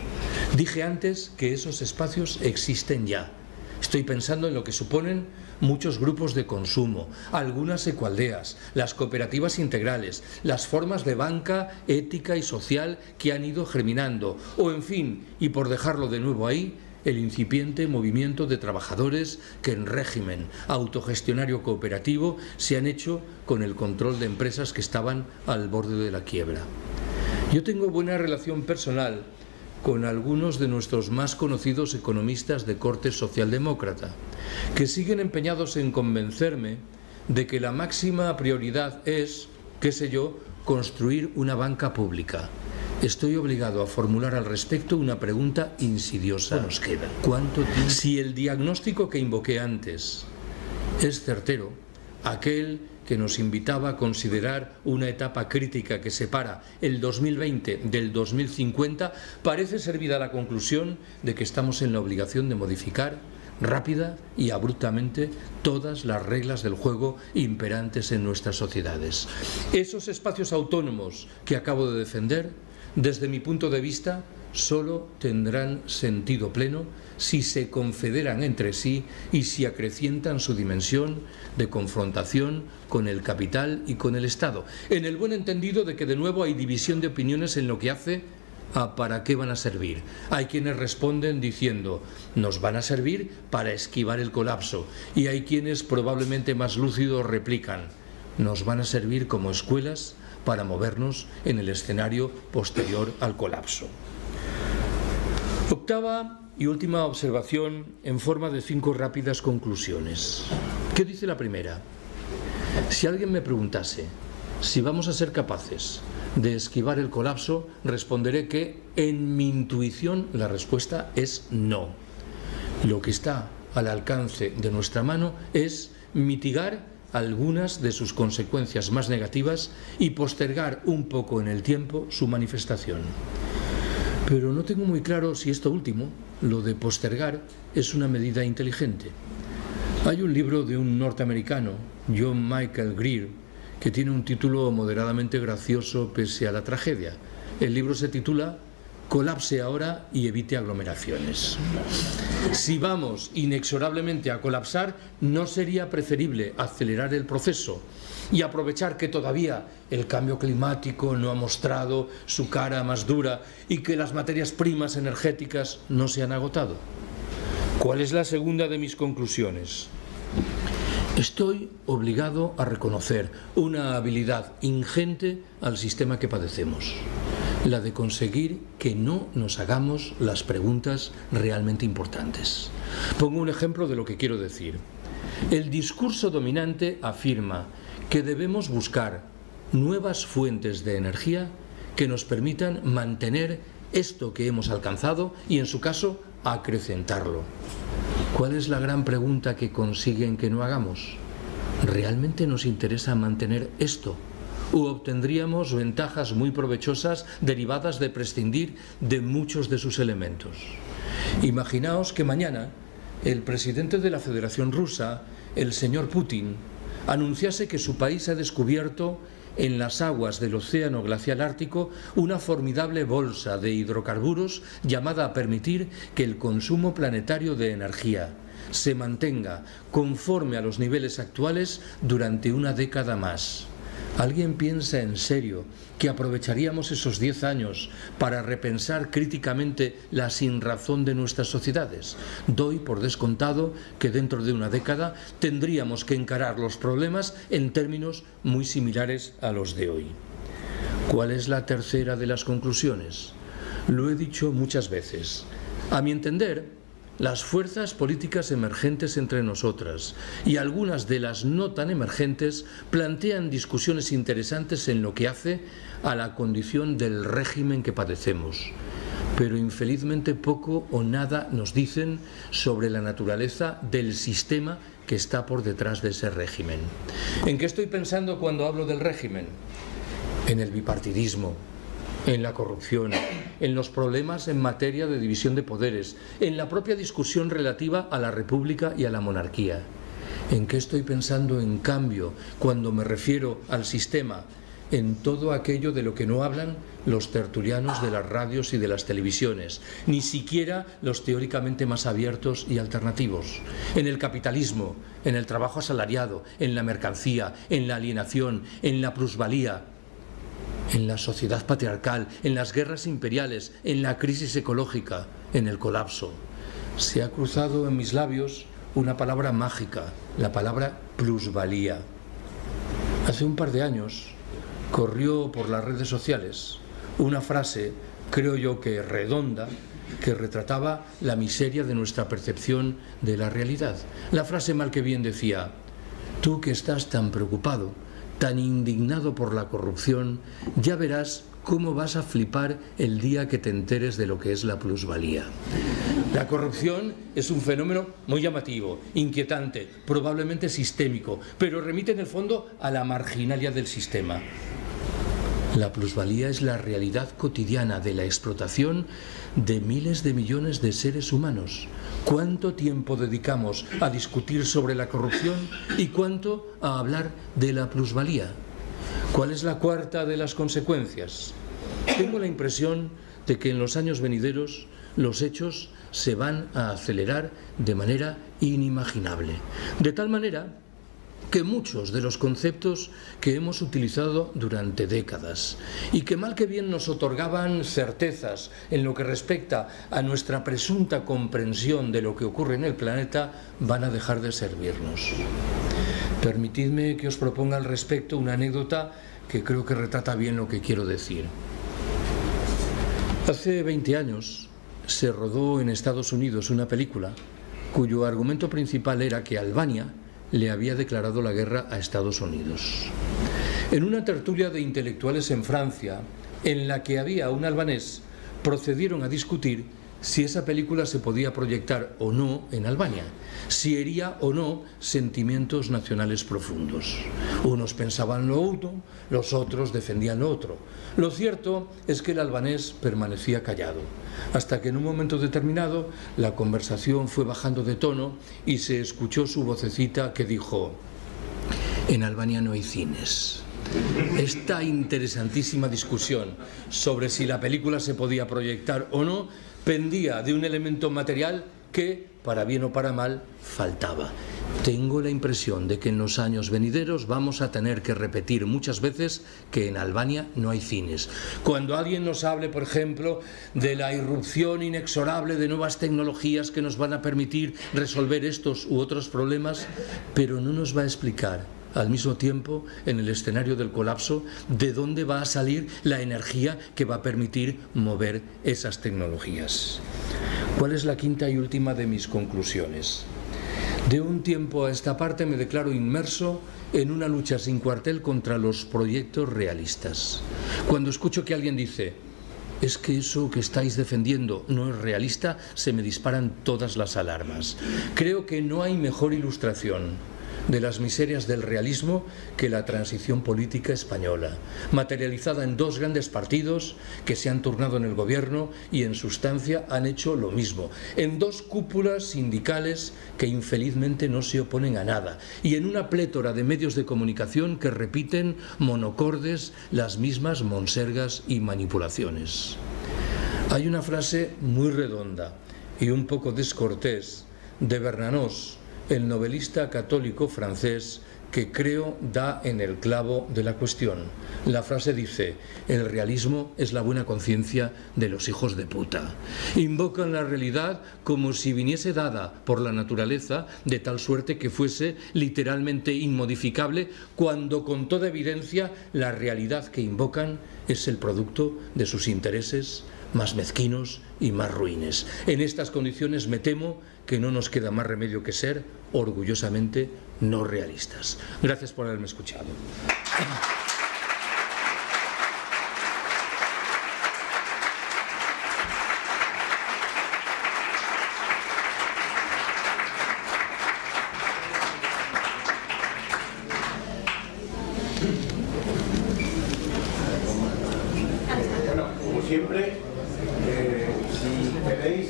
Dije antes que esos espacios existen ya. Estoy pensando en lo que suponen muchos grupos de consumo, algunas ecoaldeas, las cooperativas integrales, las formas de banca ética y social que han ido germinando, o en fin, y por dejarlo de nuevo ahí, el incipiente movimiento de trabajadores que en régimen autogestionario cooperativo se han hecho con el control de empresas que estaban al borde de la quiebra. Yo tengo buena relación personal con algunos de nuestros más conocidos economistas de corte socialdemócrata, que siguen empeñados en convencerme de que la máxima prioridad es, qué sé yo, construir una banca pública. Estoy obligado a formular al respecto una pregunta insidiosa. ¿Cuánto nos queda? ¿Cuánto tiempo? Si el diagnóstico que invoqué antes es certero, aquel que nos invitaba a considerar una etapa crítica que separa el 2020 del 2050, parece servir a la conclusión de que estamos en la obligación de modificar rápida y abruptamente todas las reglas del juego imperantes en nuestras sociedades. Esos espacios autónomos que acabo de defender, desde mi punto de vista, solo tendrán sentido pleno si se confederan entre sí y si acrecientan su dimensión de confrontación con el capital y con el Estado, en el buen entendido de que de nuevo hay división de opiniones en lo que hace a para qué van a servir. Hay quienes responden diciendo, nos van a servir para esquivar el colapso. Y hay quienes, probablemente más lúcidos, replican, nos van a servir como escuelas para movernos en el escenario posterior al colapso. Octava y última observación en forma de 5 rápidas conclusiones. ¿Qué dice la primera? Si alguien me preguntase si vamos a ser capaces de esquivar el colapso, responderé que en mi intuición la respuesta es no. Lo que está al alcance de nuestra mano es mitigar algunas de sus consecuencias más negativas y postergar un poco en el tiempo su manifestación. Pero no tengo muy claro si esto último, lo de postergar, es una medida inteligente. Hay un libro de un norteamericano, John Michael Greer, que tiene un título moderadamente gracioso pese a la tragedia. El libro se titula Colapse ahora y evite aglomeraciones. Si vamos inexorablemente a colapsar, ¿no sería preferible acelerar el proceso y aprovechar que todavía el cambio climático no ha mostrado su cara más dura y que las materias primas energéticas no se han agotado? ¿Cuál es la segunda de mis conclusiones? Estoy obligado a reconocer una habilidad ingente al sistema que padecemos, la de conseguir que no nos hagamos las preguntas realmente importantes. Pongo un ejemplo de lo que quiero decir. El discurso dominante afirma que debemos buscar nuevas fuentes de energía que nos permitan mantener esto que hemos alcanzado y, en su caso, acrecentarlo. ¿Cuál es la gran pregunta que consiguen que no hagamos? ¿Realmente nos interesa mantener esto? ¿O obtendríamos ventajas muy provechosas derivadas de prescindir de muchos de sus elementos? Imaginaos que mañana el presidente de la Federación Rusa, el señor Putin, anunciase que su país ha descubierto en las aguas del Océano Glacial Ártico una formidable bolsa de hidrocarburos llamada a permitir que el consumo planetario de energía se mantenga conforme a los niveles actuales durante una década más. ¿Alguien piensa en serio que aprovecharíamos esos 10 años para repensar críticamente la sinrazón de nuestras sociedades? Doy por descontado que dentro de una década tendríamos que encarar los problemas en términos muy similares a los de hoy. ¿Cuál es la tercera de las conclusiones? Lo he dicho muchas veces. A mi entender, las fuerzas políticas emergentes entre nosotras y algunas de las no tan emergentes plantean discusiones interesantes en lo que hace a la condición del régimen que padecemos, pero infelizmente poco o nada nos dicen sobre la naturaleza del sistema que está por detrás de ese régimen. ¿En qué estoy pensando cuando hablo del régimen? En el bipartidismo, en la corrupción, en los problemas en materia de división de poderes, en la propia discusión relativa a la república y a la monarquía. ¿En qué estoy pensando, en cambio, cuando me refiero al sistema? En todo aquello de lo que no hablan los tertulianos de las radios y de las televisiones, ni siquiera los teóricamente más abiertos y alternativos. En el capitalismo, en el trabajo asalariado, en la mercancía, en la alienación, en la plusvalía, en la sociedad patriarcal, en las guerras imperiales, en la crisis ecológica, en el colapso. Se ha cruzado en mis labios una palabra mágica, la palabra plusvalía. Hace un par de años corrió por las redes sociales una frase, creo yo que redonda, que retrataba la miseria de nuestra percepción de la realidad. La frase mal que bien decía: tú que estás tan preocupado, tan indignado por la corrupción, ya verás cómo vas a flipar el día que te enteres de lo que es la plusvalía. La corrupción es un fenómeno muy llamativo, inquietante, probablemente sistémico, pero remite en el fondo a la marginalia del sistema. La plusvalía es la realidad cotidiana de la explotación de miles de millones de seres humanos. ¿Cuánto tiempo dedicamos a discutir sobre la corrupción y cuánto a hablar de la plusvalía? ¿Cuál es la cuarta de las consecuencias? Tengo la impresión de que en los años venideros los hechos se van a acelerar de manera inimaginable. De tal manera que muchos de los conceptos que hemos utilizado durante décadas y que mal que bien nos otorgaban certezas en lo que respecta a nuestra presunta comprensión de lo que ocurre en el planeta van a dejar de servirnos. Permitidme que os proponga al respecto una anécdota que creo que retrata bien lo que quiero decir. Hace 20 años se rodó en Estados Unidos una película cuyo argumento principal era que Albania le había declarado la guerra a Estados Unidos. En una tertulia de intelectuales en Francia, en la que había un albanés, procedieron a discutir si esa película se podía proyectar o no en Albania, si hería o no sentimientos nacionales profundos. Unos pensaban lo uno, los otros defendían lo otro. Lo cierto es que el albanés permanecía callado, hasta que en un momento determinado la conversación fue bajando de tono y se escuchó su vocecita que dijo: en Albania no hay cines. Esta interesantísima discusión sobre si la película se podía proyectar o no pendía de un elemento material que, para bien o para mal, faltaba. Tengo la impresión de que en los años venideros vamos a tener que repetir muchas veces que en Albania no hay cines. Cuando alguien nos hable, por ejemplo, de la irrupción inexorable de nuevas tecnologías que nos van a permitir resolver estos u otros problemas, pero no nos va a explicar al mismo tiempo, en el escenario del colapso, de dónde va a salir la energía que va a permitir mover esas tecnologías. ¿Cuál es la quinta y última de mis conclusiones? De un tiempo a esta parte me declaro inmerso en una lucha sin cuartel contra los proyectos realistas. Cuando escucho que alguien dice: es que eso que estáis defendiendo no es realista, se me disparan todas las alarmas. Creo que no hay mejor ilustración de las miserias del realismo que la transición política española, materializada en dos grandes partidos que se han turnado en el gobierno y en sustancia han hecho lo mismo, en dos cúpulas sindicales que infelizmente no se oponen a nada y en una plétora de medios de comunicación que repiten monocordes las mismas monsergas y manipulaciones. Hay una frase muy redonda y un poco descortés de Bernanos, el novelista católico francés, que creo da en el clavo de la cuestión. La frase dice: el realismo es la buena conciencia de los hijos de puta. Invocan la realidad como si viniese dada por la naturaleza, de tal suerte que fuese literalmente inmodificable, cuando con toda evidencia la realidad que invocan es el producto de sus intereses más mezquinos y más ruines. En estas condiciones me temo que no nos queda más remedio que ser orgullosamente no realistas. Gracias por haberme escuchado. Bueno, como siempre, si queréis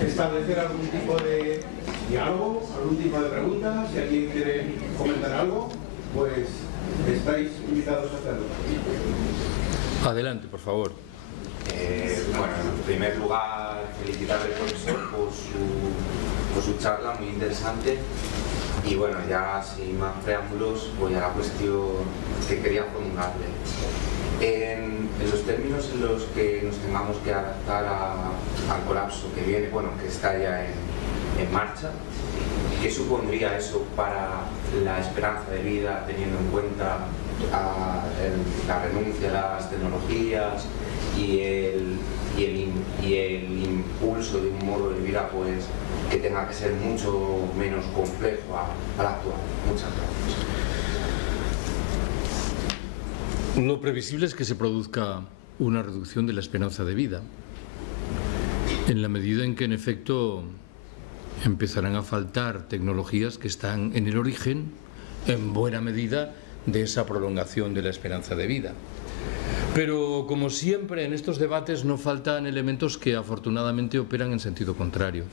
establecer algún tipo de diálogo, algún tipo de pregunta, si alguien quiere comentar algo, pues estáis invitados a hacerlo. Adelante, por favor. Bueno, en primer lugar, felicitar al profesor por su charla, muy interesante. Y bueno, ya sin más preámbulos, voy a la cuestión que quería formularle. En los términos en los que nos tengamos que adaptar al colapso que viene, bueno, que está ya en marcha, ¿qué supondría eso para la esperanza de vida, teniendo en cuenta la renuncia a las tecnologías y el impulso de un modo de vida pues que tenga que ser mucho menos complejo al actual? Muchas gracias. Lo previsible es que se produzca una reducción de la esperanza de vida, en la medida en que, en efecto, empezarán a faltar tecnologías que están en el origen, en buena medida, de esa prolongación de la esperanza de vida. Pero, como siempre, en estos debates no faltan elementos que afortunadamente operan en sentido contrario.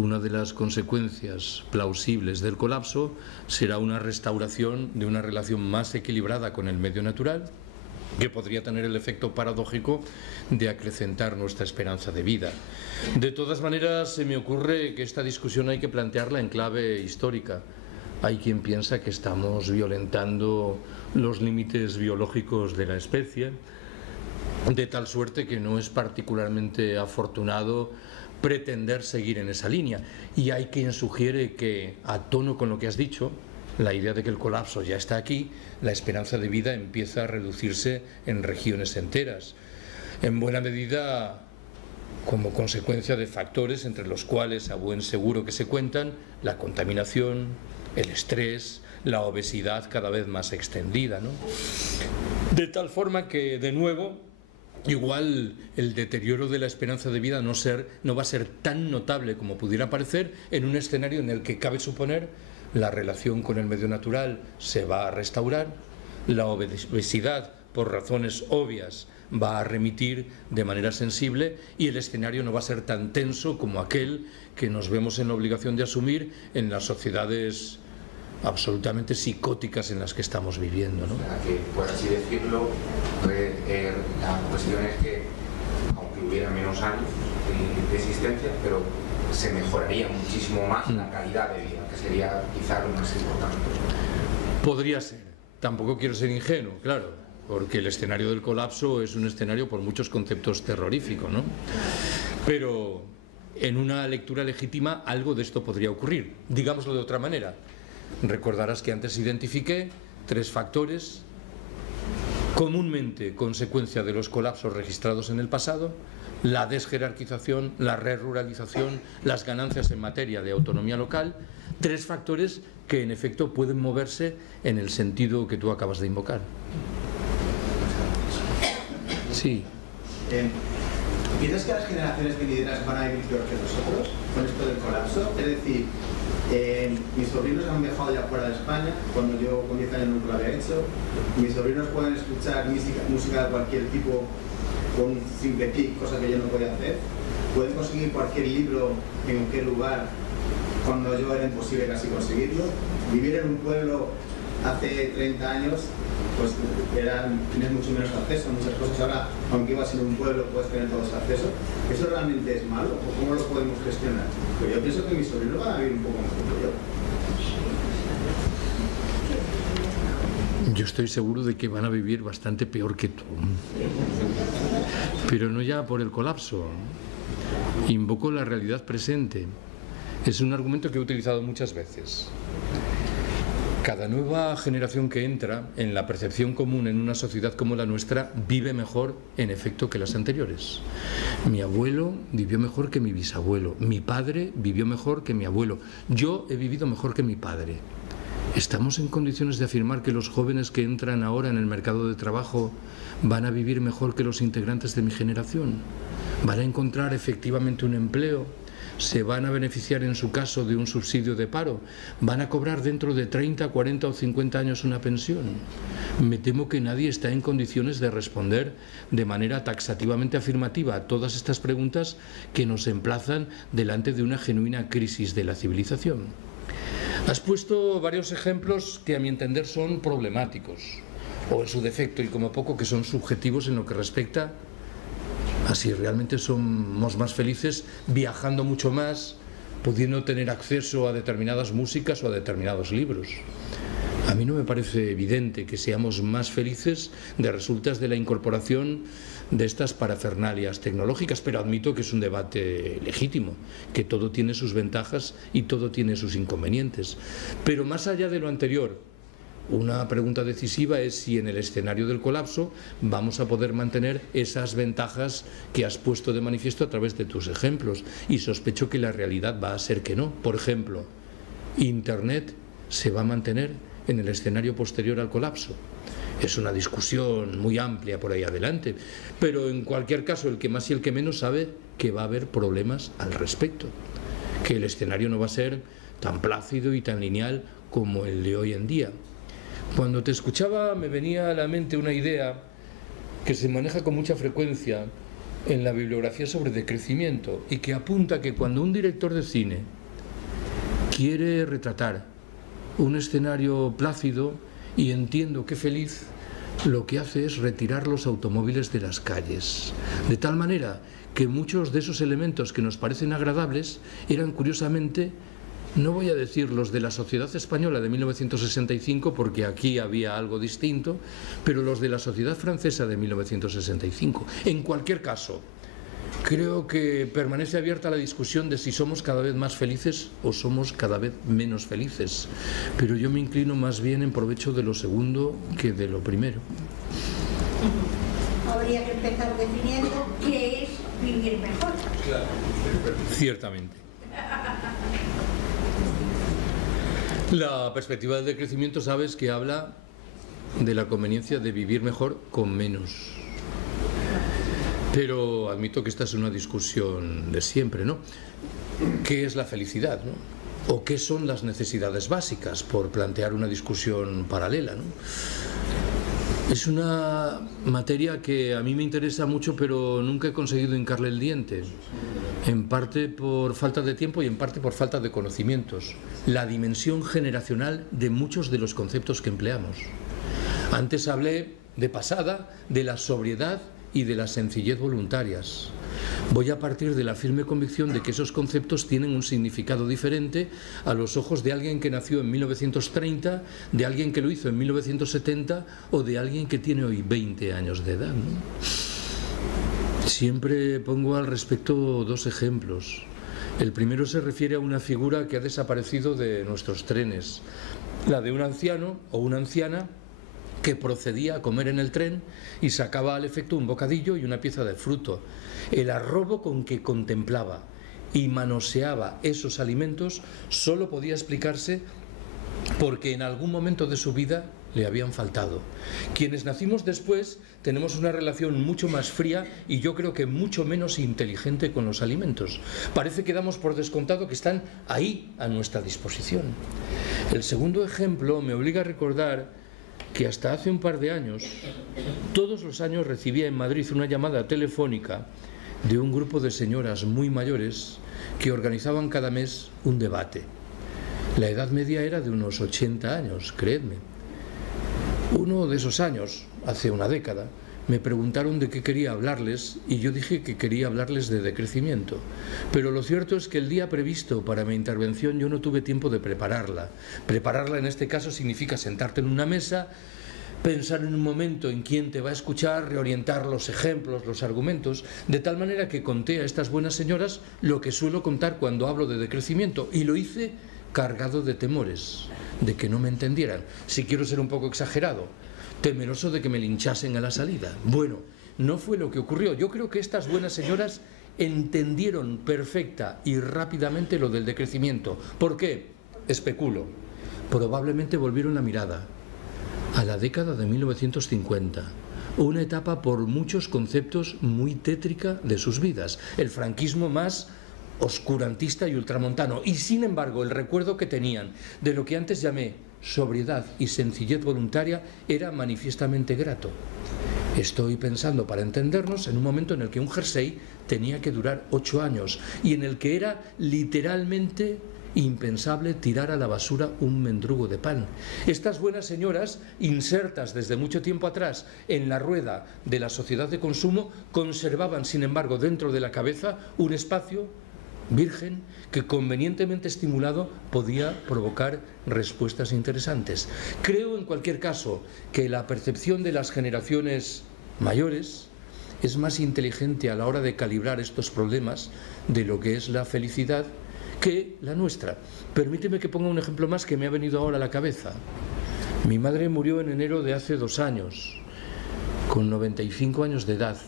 Una de las consecuencias plausibles del colapso será una restauración de una relación más equilibrada con el medio natural, que podría tener el efecto paradójico de acrecentar nuestra esperanza de vida. De todas maneras, se me ocurre que esta discusión hay que plantearla en clave histórica, hay quien piensa que estamos violentando los límites biológicos de la especie, de tal suerte que no es particularmente afortunado pretender seguir en esa línea. Y hay quien sugiere que, a tono con lo que has dicho, la idea de que el colapso ya está aquí, la esperanza de vida empieza a reducirse en regiones enteras, en buena medida como consecuencia de factores entre los cuales, a buen seguro que se cuentan, la contaminación, el estrés, la obesidad cada vez más extendida, ¿no? De tal forma que, de nuevo, igual el deterioro de la esperanza de vida no va a ser tan notable como pudiera parecer en un escenario en el que cabe suponer la relación con el medio natural se va a restaurar, la obesidad, por razones obvias, va a remitir de manera sensible y el escenario no va a ser tan tenso como aquel que nos vemos en la obligación de asumir en las sociedades absolutamente psicóticas en las que estamos viviendo, ¿no? O sea, que, por así decirlo, la cuestión es que, aunque hubiera menos años de existencia, pero se mejoraría muchísimo más la calidad de vida, que sería quizá lo más importante. Podría ser. Tampoco quiero ser ingenuo, claro, porque el escenario del colapso es un escenario por muchos conceptos terrorífico, ¿no? Pero en una lectura legítima algo de esto podría ocurrir. Digámoslo de otra manera. Recordarás que antes identifiqué 3 factores comúnmente consecuencia de los colapsos registrados en el pasado: la desjerarquización, la reruralización, las ganancias en materia de autonomía local. 3 factores que en efecto pueden moverse en el sentido que tú acabas de invocar. Sí. ¿Piensas que las generaciones venideras van a vivir peor que nosotros con esto del colapso? Es decir, mis sobrinos han viajado ya fuera de España, cuando yo con 10 años nunca lo había hecho. Mis sobrinos pueden escuchar música de cualquier tipo con un simple clic, cosa que yo no podía hacer. Pueden conseguir cualquier libro en cualquier lugar, cuando yo era imposible casi conseguirlo. Vivir en un pueblo hace 30 años, pues tienes mucho menos acceso a muchas cosas. Ahora, aunque ibas en un pueblo, puedes tener todo ese acceso. ¿Eso realmente es malo? ¿O cómo lo podemos gestionar? Pues yo pienso que mis sobrinos van a vivir un poco mejor que yo. Yo estoy seguro de que van a vivir bastante peor que tú. Pero no ya por el colapso. Invoco la realidad presente. Es un argumento que he utilizado muchas veces. Cada nueva generación que entra en la percepción común en una sociedad como la nuestra vive mejor, en efecto, que las anteriores. Mi abuelo vivió mejor que mi bisabuelo. Mi padre vivió mejor que mi abuelo. Yo he vivido mejor que mi padre. ¿Estamos en condiciones de afirmar que los jóvenes que entran ahora en el mercado de trabajo van a vivir mejor que los integrantes de mi generación? ¿Van a encontrar efectivamente un empleo? ¿Se van a beneficiar en su caso de un subsidio de paro? ¿Van a cobrar dentro de 30, 40 o 50 años una pensión? Me temo que nadie está en condiciones de responder de manera taxativamente afirmativa a todas estas preguntas que nos emplazan delante de una genuina crisis de la civilización. Has puesto varios ejemplos que a mi entender son problemáticos, o en su defecto y como poco que son subjetivos en lo que respecta a si realmente somos más felices viajando mucho más, pudiendo tener acceso a determinadas músicas o a determinados libros. A mí no me parece evidente que seamos más felices de resultas de la incorporación de estas parafernalias tecnológicas, pero admito que es un debate legítimo, que todo tiene sus ventajas y todo tiene sus inconvenientes. Pero más allá de lo anterior, una pregunta decisiva es si en el escenario del colapso vamos a poder mantener esas ventajas que has puesto de manifiesto a través de tus ejemplos, y sospecho que la realidad va a ser que no. Por ejemplo, Internet se va a mantener en el escenario posterior al colapso. Es una discusión muy amplia por ahí adelante, pero en cualquier caso el que más y el que menos sabe que va a haber problemas al respecto, que el escenario no va a ser tan plácido y tan lineal como el de hoy en día. Cuando te escuchaba me venía a la mente una idea que se maneja con mucha frecuencia en la bibliografía sobre decrecimiento y que apunta que cuando un director de cine quiere retratar un escenario plácido y entiendo que feliz, lo que hace es retirar los automóviles de las calles, de tal manera que muchos de esos elementos que nos parecen agradables eran curiosamente No voy a decir los de la sociedad española de 1965 porque aquí había algo distinto, pero los de la sociedad francesa de 1965. En cualquier caso, creo que permanece abierta la discusión de si somos cada vez más felices o somos cada vez menos felices, pero yo me inclino más bien en provecho de lo segundo que de lo primero. Habría que empezar definiendo qué es vivir mejor. Claro. Ciertamente. La perspectiva del decrecimiento, sabes, que habla de la conveniencia de vivir mejor con menos. Pero admito que esta es una discusión de siempre, ¿no? ¿Qué es la felicidad, no? ¿O qué son las necesidades básicas? Por plantear una discusión paralela, ¿no? Es una materia que a mí me interesa mucho, pero nunca he conseguido hincarle el diente. En parte por falta de tiempo y en parte por falta de conocimientos. La dimensión generacional de muchos de los conceptos que empleamos. Antes hablé de pasada de la sobriedad y de la sencillez voluntarias. Voy a partir de la firme convicción de que esos conceptos tienen un significado diferente a los ojos de alguien que nació en 1930, de alguien que lo hizo en 1970 o de alguien que tiene hoy 20 años de edad, ¿no? Siempre pongo al respecto dos ejemplos. El primero se refiere a una figura que ha desaparecido de nuestros trenes, la de un anciano o una anciana que procedía a comer en el tren y sacaba al efecto un bocadillo y una pieza de fruto. El arrobo con que contemplaba y manoseaba esos alimentos solo podía explicarse porque en algún momento de su vida le habían faltado. Quienes nacimos después tenemos una relación mucho más fría y yo creo que mucho menos inteligente con los alimentos. Parece que damos por descontado que están ahí a nuestra disposición. El segundo ejemplo me obliga a recordar que hasta hace un par de años, todos los años recibía en Madrid una llamada telefónica de un grupo de señoras muy mayores que organizaban cada mes un debate. La edad media era de unos 80 años, creedme. Uno de esos años, hace una década, me preguntaron de qué quería hablarles y yo dije que quería hablarles de decrecimiento. Pero lo cierto es que el día previsto para mi intervención yo no tuve tiempo de prepararla. Prepararla en este caso significa sentarte en una mesa, pensar en un momento en quién te va a escuchar, reorientar los ejemplos, los argumentos, de tal manera que conté a estas buenas señoras lo que suelo contar cuando hablo de decrecimiento y lo hice cargado de temores, de que no me entendieran. Si quiero ser un poco exagerado, temeroso de que me linchasen a la salida. Bueno, no fue lo que ocurrió. Yo creo que estas buenas señoras entendieron perfecta y rápidamente lo del decrecimiento. ¿Por qué? Especulo. Probablemente volvieron la mirada a la década de 1950, una etapa por muchos conceptos muy tétrica de sus vidas, el franquismo más oscurantista y ultramontano, y sin embargo el recuerdo que tenían de lo que antes llamé sobriedad y sencillez voluntaria era manifiestamente grato. Estoy pensando, para entendernos, en un momento en el que un jersey tenía que durar 8 años y en el que era literalmente impensable tirar a la basura un mendrugo de pan. Estas buenas señoras, insertas desde mucho tiempo atrás en la rueda de la sociedad de consumo, conservaban, sin embargo, dentro de la cabeza un espacio virgen que, convenientemente estimulado, podía provocar respuestas interesantes. Creo, en cualquier caso, que la percepción de las generaciones mayores es más inteligente a la hora de calibrar estos problemas de lo que es la felicidad que la nuestra. Permíteme que ponga un ejemplo más que me ha venido ahora a la cabeza. Mi madre murió en enero de hace 2 años, con 95 años de edad,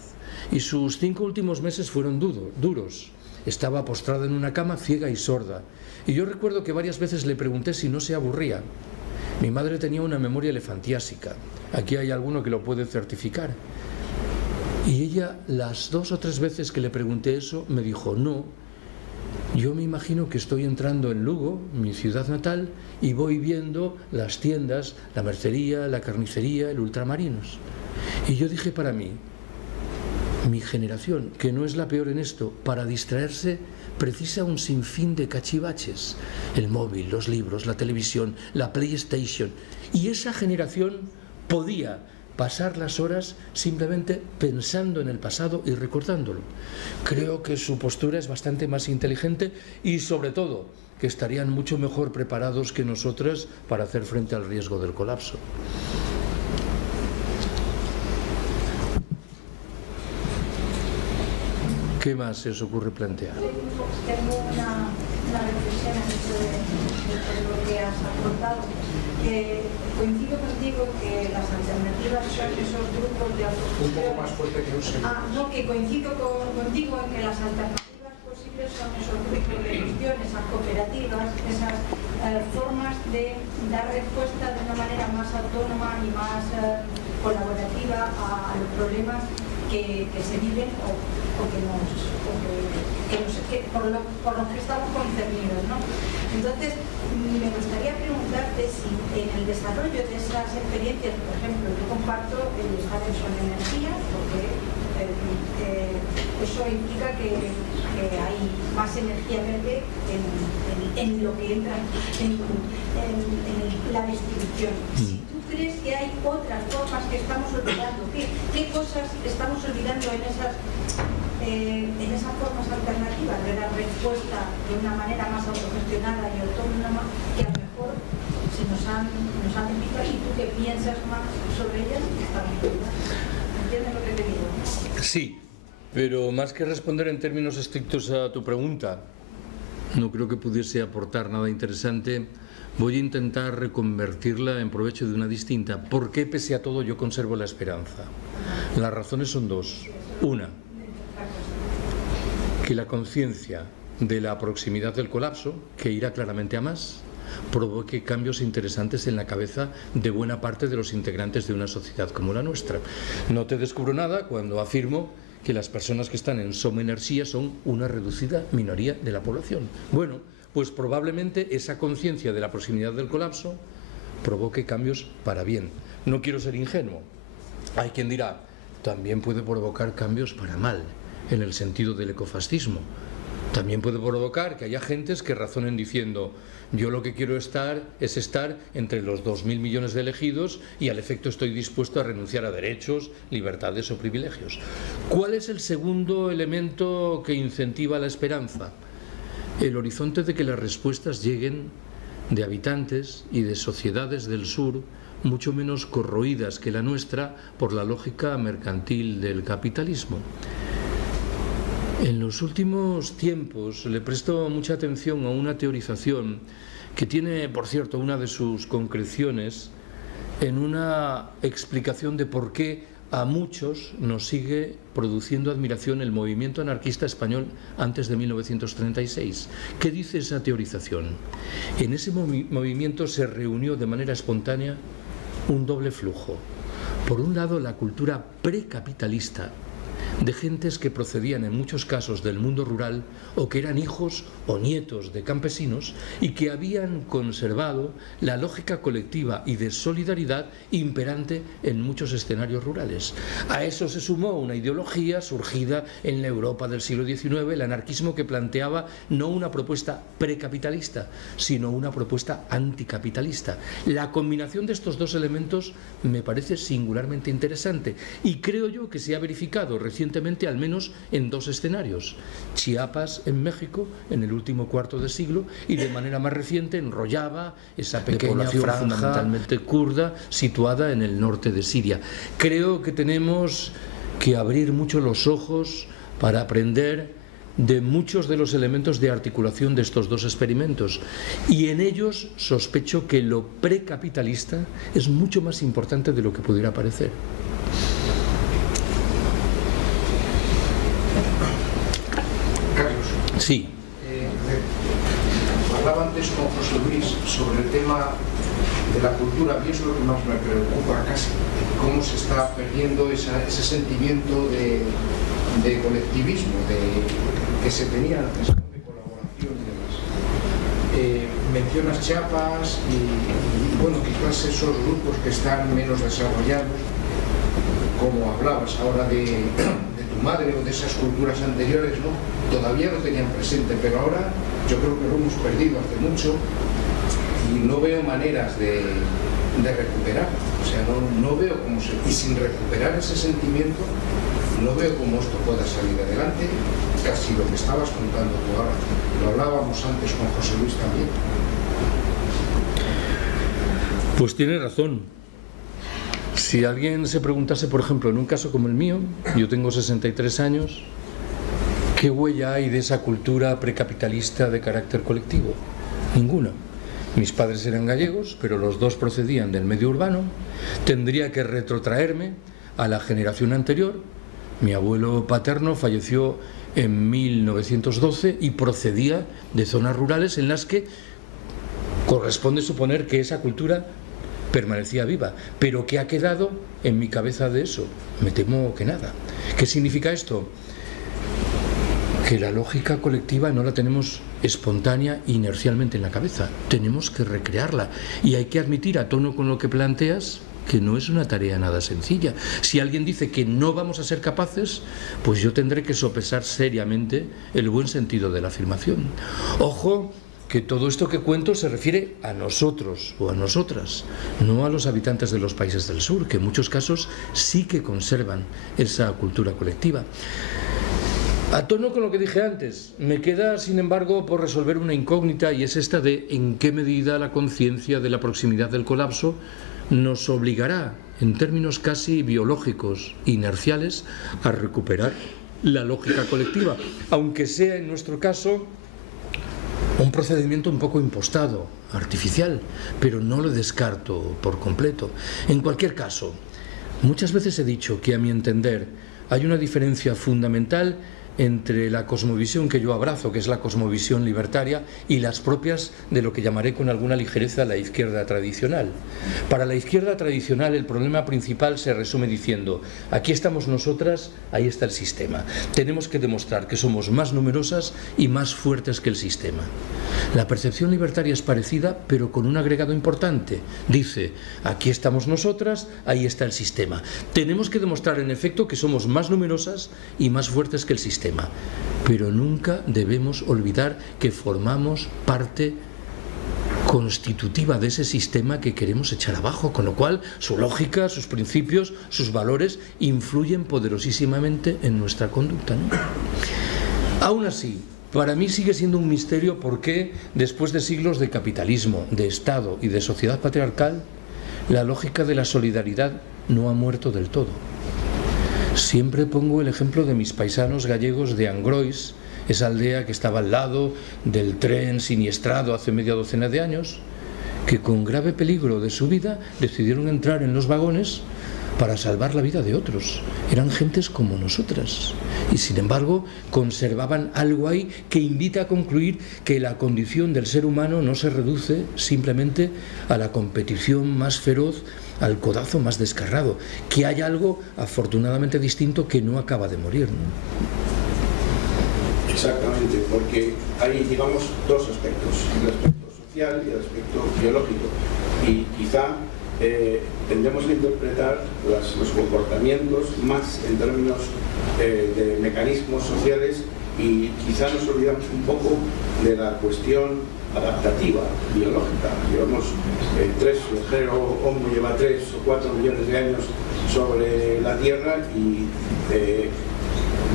y sus 5 últimos meses fueron duros. Estaba postrada en una cama, ciega y sorda, y yo recuerdo que varias veces le pregunté si no se aburría. Mi madre tenía una memoria elefantiásica. Aquí hay alguno que lo puede certificar. Y ella, las 2 o 3 veces que le pregunté eso, me dijo: no, yo me imagino que estoy entrando en Lugo, mi ciudad natal, y voy viendo las tiendas, la mercería, la carnicería, el ultramarinos. Y yo dije para mí, mi generación, que no es la peor en esto, para distraerse precisa un sinfín de cachivaches: el móvil, los libros, la televisión, la PlayStation. Y esa generación podía pasar las horas simplemente pensando en el pasado y recordándolo. Creo que su postura es bastante más inteligente y, sobre todo, que estarían mucho mejor preparados que nosotras para hacer frente al riesgo del colapso. ¿Qué más se os ocurre plantear? Tengo una reflexión de lo que has aportado. Coincido contigo que las alternativas son esos grupos de autogestión. Un poco más fuerte que un segundo. No, que coincido contigo en que las alternativas posibles son esos grupos de gestión, esas cooperativas, esas formas de dar respuesta de una manera más autónoma y más colaborativa a los problemas que se viven o por los que estamos concernidos, ¿no? Entonces, me gustaría preguntarte si en el desarrollo de esas experiencias, por ejemplo, yo comparto el estar en Son Energía, porque eso implica que hay más energía verde en lo que entra en la distribución. Si tú crees que hay otras formas que estamos olvidando, ¿qué cosas estamos olvidando en esas formas alternativas de dar respuesta de una manera más autogestionada y autónoma que a lo mejor se nos han invitado? ¿Y tú qué piensas más sobre ellas? ¿Entiendes lo que te digo? Sí, pero más que responder en términos estrictos a tu pregunta, no creo que pudiese aportar nada interesante. Voy a intentar reconvertirla en provecho de una distinta. ¿Por qué, pese a todo, yo conservo la esperanza? Las razones son dos. Una, que la conciencia de la proximidad del colapso, que irá claramente a más, provoque cambios interesantes en la cabeza de buena parte de los integrantes de una sociedad como la nuestra. No te descubro nada cuando afirmo que las personas que están en Som Energia son una reducida minoría de la población. Bueno, pues probablemente esa conciencia de la proximidad del colapso provoque cambios para bien. No quiero ser ingenuo. Hay quien dirá, también puede provocar cambios para mal, en el sentido del ecofascismo. También puede provocar que haya gentes que razonen diciendo, yo lo que quiero es estar entre los 2.000 millones de elegidos y al efecto estoy dispuesto a renunciar a derechos, libertades o privilegios. ¿Cuál es el segundo elemento que incentiva la esperanza? El horizonte de que las respuestas lleguen de habitantes y de sociedades del sur mucho menos corroídas que la nuestra por la lógica mercantil del capitalismo. En los últimos tiempos le presto mucha atención a una teorización que tiene, por cierto, una de sus concreciones en una explicación de por qué a muchos nos sigue produciendo admiración el movimiento anarquista español antes de 1936. ¿Qué dice esa teorización? En ese movimiento se reunió de manera espontánea un doble flujo. Por un lado, la cultura precapitalista de gentes que procedían en muchos casos del mundo rural o que eran hijos o nietos de campesinos y que habían conservado la lógica colectiva y de solidaridad imperante en muchos escenarios rurales. A eso se sumó una ideología surgida en la Europa del siglo XIX, el anarquismo, que planteaba no una propuesta precapitalista, sino una propuesta anticapitalista. La combinación de estos dos elementos me parece singularmente interesante y creo yo que se ha verificado recientemente al menos en dos escenarios: Chiapas en México en el último cuarto de siglo y de manera más reciente en Rojava, esa pequeña franja fundamentalmente kurda situada en el norte de Siria. Creo que tenemos que abrir mucho los ojos para aprender de muchos de los elementos de articulación de estos dos experimentos, y en ellos sospecho que lo precapitalista es mucho más importante de lo que pudiera parecer. Carlos. Sí. Hablaba antes con José Luis sobre el tema de la cultura, y eso es lo que más me preocupa casi, cómo se está perdiendo ese sentimiento de colectivismo, que se tenía antes, de colaboración y demás. Mencionas Chiapas y bueno, quizás esos grupos que están menos desarrollados, como hablabas ahora de tu madre o de esas culturas anteriores, ¿no? Todavía lo tenían presente, pero ahora yo creo que lo hemos perdido hace mucho y no veo maneras de recuperar. O sea, no veo cómo se... Y sin recuperar ese sentimiento no veo cómo esto pueda salir adelante. Casi lo que estabas contando tú ahora, lo hablábamos antes con José Luis también. Pues tiene razón. Si alguien se preguntase, por ejemplo, en un caso como el mío, yo tengo 63 años, ¿qué huella hay de esa cultura precapitalista de carácter colectivo? Ninguna. Mis padres eran gallegos, pero los dos procedían del medio urbano. Tendría que retrotraerme a la generación anterior. Mi abuelo paterno falleció en 1912 y procedía de zonas rurales en las que corresponde suponer que esa cultura permanecía viva. Pero ¿qué ha quedado en mi cabeza de eso? Me temo que nada. ¿Qué significa esto? Que la lógica colectiva no la tenemos espontánea e inercialmente en la cabeza. Tenemos que recrearla. Y hay que admitir, a tono con lo que planteas, que no es una tarea nada sencilla. Si alguien dice que no vamos a ser capaces, pues yo tendré que sopesar seriamente el buen sentido de la afirmación. Ojo, que todo esto que cuento se refiere a nosotros o a nosotras, no a los habitantes de los países del sur, que en muchos casos sí que conservan esa cultura colectiva. A tono con lo que dije antes, me queda, sin embargo, por resolver una incógnita, y es esta de en qué medida la conciencia de la proximidad del colapso nos obligará, en términos casi biológicos, inerciales, a recuperar la lógica colectiva, aunque sea en nuestro caso un procedimiento un poco impostado, artificial, pero no lo descarto por completo. En cualquier caso, muchas veces he dicho que, a mi entender, hay una diferencia fundamental entre la cosmovisión que yo abrazo, que es la cosmovisión libertaria, y las propias de lo que llamaré con alguna ligereza la izquierda tradicional. Para la izquierda tradicional el problema principal se resume diciendo: aquí estamos nosotras, ahí está el sistema. Tenemos que demostrar que somos más numerosas y más fuertes que el sistema. La percepción libertaria es parecida, pero con un agregado importante. Dice: aquí estamos nosotras, ahí está el sistema. Tenemos que demostrar en efecto que somos más numerosas y más fuertes que el sistema. Pero nunca debemos olvidar que formamos parte constitutiva de ese sistema que queremos echar abajo, con lo cual su lógica, sus principios, sus valores influyen poderosísimamente en nuestra conducta, ¿no? Aún así, para mí sigue siendo un misterio por qué, después de siglos de capitalismo, de Estado y de sociedad patriarcal, la lógica de la solidaridad no ha muerto del todo. Siempre pongo el ejemplo de mis paisanos gallegos de Angrois, esa aldea que estaba al lado del tren siniestrado hace media docena de años, que con grave peligro de su vida decidieron entrar en los vagones para salvar la vida de otros. Eran gentes como nosotras y, sin embargo, conservaban algo ahí que invita a concluir que la condición del ser humano no se reduce simplemente a la competición más feroz, al codazo más descarrado, que hay algo afortunadamente distinto que no acaba de morir, ¿no? Exactamente, porque hay, digamos, dos aspectos: el aspecto social y el aspecto biológico, y quizá tendemos a interpretar los comportamientos más en términos de mecanismos sociales, y quizá nos olvidamos un poco de la cuestión adaptativa, biológica. Llevamos el género Homo lleva 3 o 4 millones de años sobre la Tierra, y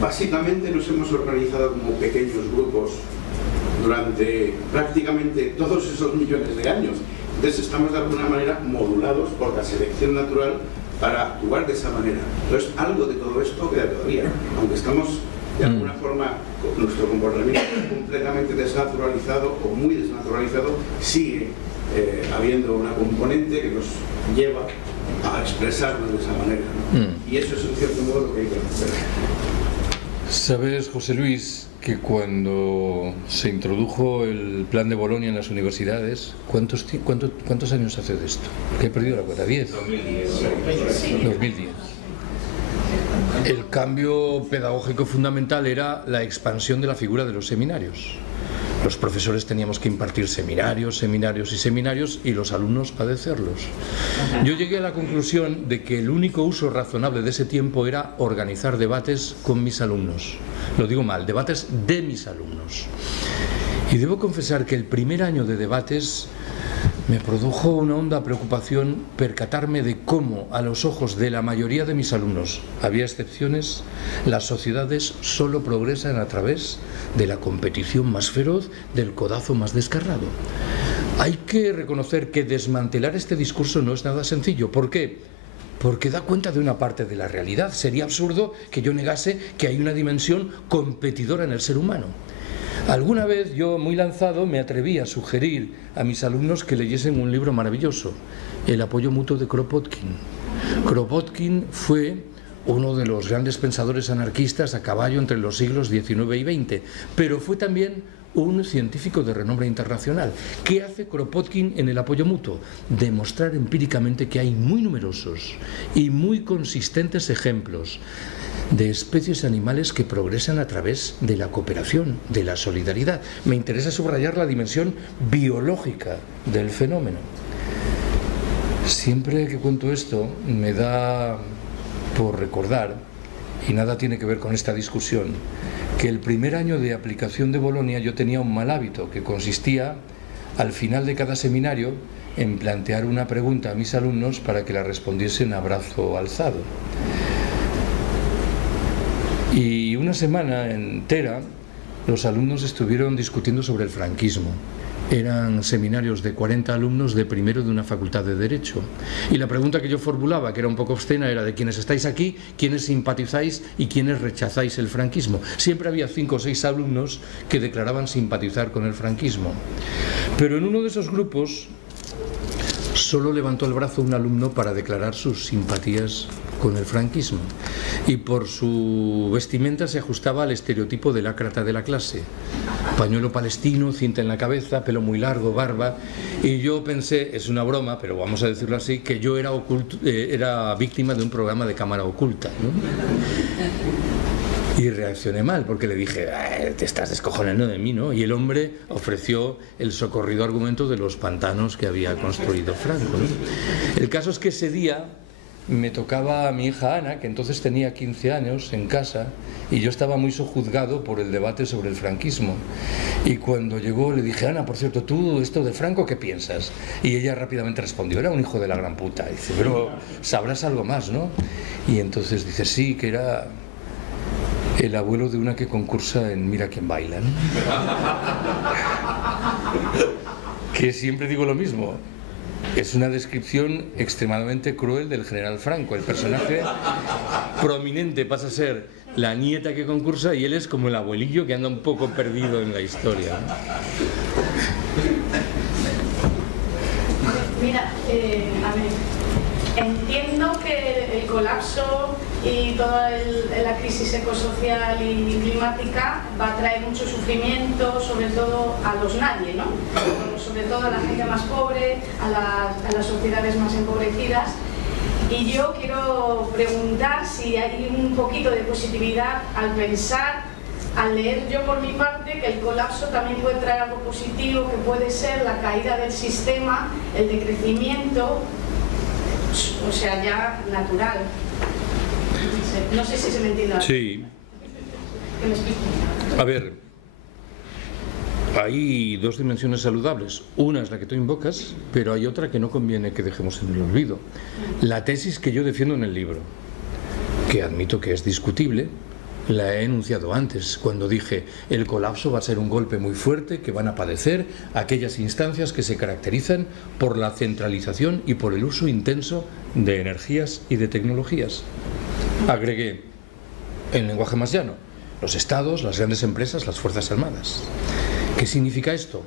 básicamente nos hemos organizado como pequeños grupos durante prácticamente todos esos millones de años. Entonces estamos de alguna manera modulados por la selección natural para actuar de esa manera. Entonces algo de todo esto queda todavía, aunque estamos de alguna forma, nuestro comportamiento completamente desnaturalizado o muy desnaturalizado, sigue habiendo una componente que nos lleva a expresarnos de esa manera, ¿no? Y eso es en cierto modo lo que hay que hacer. Sabes, José Luis, que cuando se introdujo el plan de Bolonia en las universidades, ¿cuántos años hace de esto? Que he perdido la cuenta, 10. 2010. El cambio pedagógico fundamental era la expansión de la figura de los seminarios. Los profesores teníamos que impartir seminarios y los alumnos padecerlos. Yo llegué a la conclusión de que el único uso razonable de ese tiempo era organizar debates con mis alumnos. Lo digo mal, debates de mis alumnos. Y debo confesar que el primer año de debates Me produjo una honda preocupación percatarme de cómo, a los ojos de la mayoría de mis alumnos, había excepciones, las sociedades solo progresan a través de la competición más feroz, del codazo más descarnado. Hay que reconocer que desmantelar este discurso no es nada sencillo. ¿Por qué? Porque da cuenta de una parte de la realidad. Sería absurdo que yo negase que hay una dimensión competidora en el ser humano. Alguna vez yo, muy lanzado, me atreví a sugerir a mis alumnos que leyesen un libro maravilloso, El apoyo mutuo de Kropotkin. Kropotkin fue uno de los grandes pensadores anarquistas a caballo entre los siglos XIX y XX, pero fue también un científico de renombre internacional. ¿Qué hace Kropotkin en el apoyo mutuo? Demostrar empíricamente que hay muy numerosos y muy consistentes ejemplos de especies animales que progresan a través de la cooperación, de la solidaridad. Me interesa subrayar la dimensión biológica del fenómeno. Siempre que cuento esto me da por recordar, y nada tiene que ver con esta discusión, que el primer año de aplicación de Bolonia yo tenía un mal hábito que consistía, al final de cada seminario, en plantear una pregunta a mis alumnos para que la respondiesen a brazo alzado. Y una semana entera los alumnos estuvieron discutiendo sobre el franquismo. Eran seminarios de 40 alumnos de primero de una facultad de Derecho. Y la pregunta que yo formulaba, que era un poco obscena, era de quienes estáis aquí, quiénes simpatizáis y quiénes rechazáis el franquismo. Siempre había 5 o 6 alumnos que declaraban simpatizar con el franquismo. Pero en uno de esos grupos solo levantó el brazo un alumno para declarar sus simpatías con el franquismo, y por su vestimenta se ajustaba al estereotipo del ácrata de la clase: pañuelo palestino, cinta en la cabeza, pelo muy largo, barba. Y yo pensé, es una broma, pero vamos a decirlo así, que yo era víctima de un programa de cámara oculta, ¿no? Y reaccioné mal, porque le dije, te estás descojonando de mí, ¿no? Y el hombre ofreció el socorrido argumento de los pantanos que había construido Franco, ¿no? El caso es que ese día me tocaba a mi hija Ana, que entonces tenía 15 años, en casa, y yo estaba muy sojuzgado por el debate sobre el franquismo. Y cuando llegó le dije, Ana, por cierto, ¿tú esto de Franco qué piensas? Y ella rápidamente respondió, era un hijo de la gran puta. Y dice, pero sabrás algo más, ¿no? Y entonces dice, sí, que era el abuelo de una que concursa en Mira quién baila, ¿no? Que siempre digo lo mismo. Es una descripción extremadamente cruel del general Franco. El personaje prominente pasa a ser la nieta que concursa y él es como el abuelillo que anda un poco perdido en la historia. Mira, a ver, entiendo que el colapso y toda la crisis ecosocial y climática va a traer mucho sufrimiento, sobre todo a los nadie, ¿no? Sobre todo a la gente más pobre, a las sociedades más empobrecidas. Y yo quiero preguntar si hay un poquito de positividad al pensar, al leer yo por mi parte, que el colapso también puede traer algo positivo, que puede ser la caída del sistema, el decrecimiento, o sea, ya natural. No sé si se me entiende. Sí. Que me explique. A ver, hay dos dimensiones saludables. Una es la que tú invocas, pero hay otra que no conviene que dejemos en el olvido. La tesis que yo defiendo en el libro, que admito que es discutible, la he enunciado antes, cuando dije el colapso va a ser un golpe muy fuerte que van a padecer aquellas instancias que se caracterizan por la centralización y por el uso intenso de energías y de tecnologías. Agregué, en lenguaje más llano, los estados, las grandes empresas, las fuerzas armadas. ¿Qué significa esto?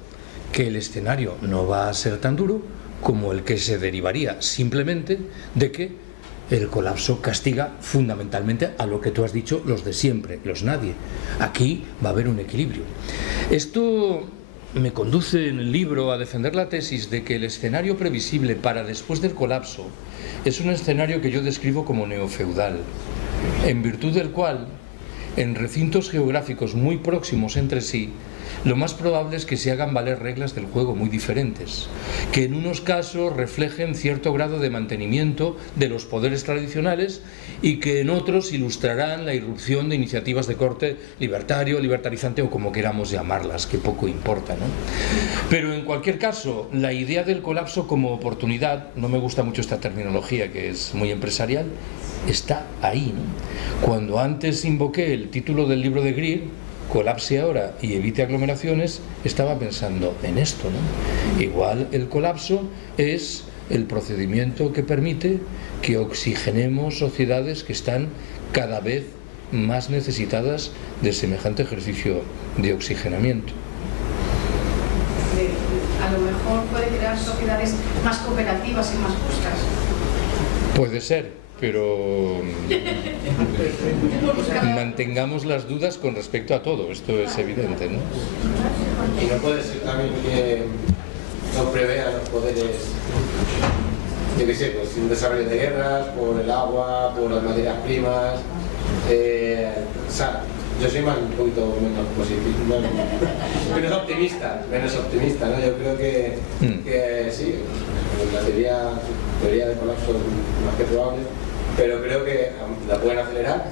Que el escenario no va a ser tan duro como el que se derivaría simplemente de que el colapso castiga fundamentalmente a lo que tú has dicho, los de siempre, los nadie. Aquí va a haber un equilibrio. Esto me conduce en el libro a defender la tesis de que el escenario previsible para después del colapso es un escenario que yo describo como neofeudal, en virtud del cual, en recintos geográficos muy próximos entre sí, lo más probable es que se hagan valer reglas del juego muy diferentes, que en unos casos reflejen cierto grado de mantenimiento de los poderes tradicionales y que en otros ilustrarán la irrupción de iniciativas de corte libertario, libertarizante o como queramos llamarlas, que poco importa, ¿no? Pero en cualquier caso, la idea del colapso como oportunidad, no me gusta mucho esta terminología que es muy empresarial, está ahí, ¿no? Cuando antes invoqué el título del libro de Greer, Colapse ahora y evite aglomeraciones, estaba pensando en esto, ¿no? Igual el colapso es el procedimiento que permite que oxigenemos sociedades que están cada vez más necesitadas de semejante ejercicio de oxigenamiento. A lo mejor puede crear sociedades más cooperativas y más justas. Puede ser, pero mantengamos las dudas con respecto a todo, esto es evidente, ¿no? Y no puede ser también que no prevea los poderes, yo qué sé, pues un desarrollo de guerras, por el agua, por las materias primas, o sea, yo soy más un poquito menos positivo, menos optimista, ¿no? Yo creo que sí, la teoría de colapso es más que probable, pero creo que la pueden acelerar,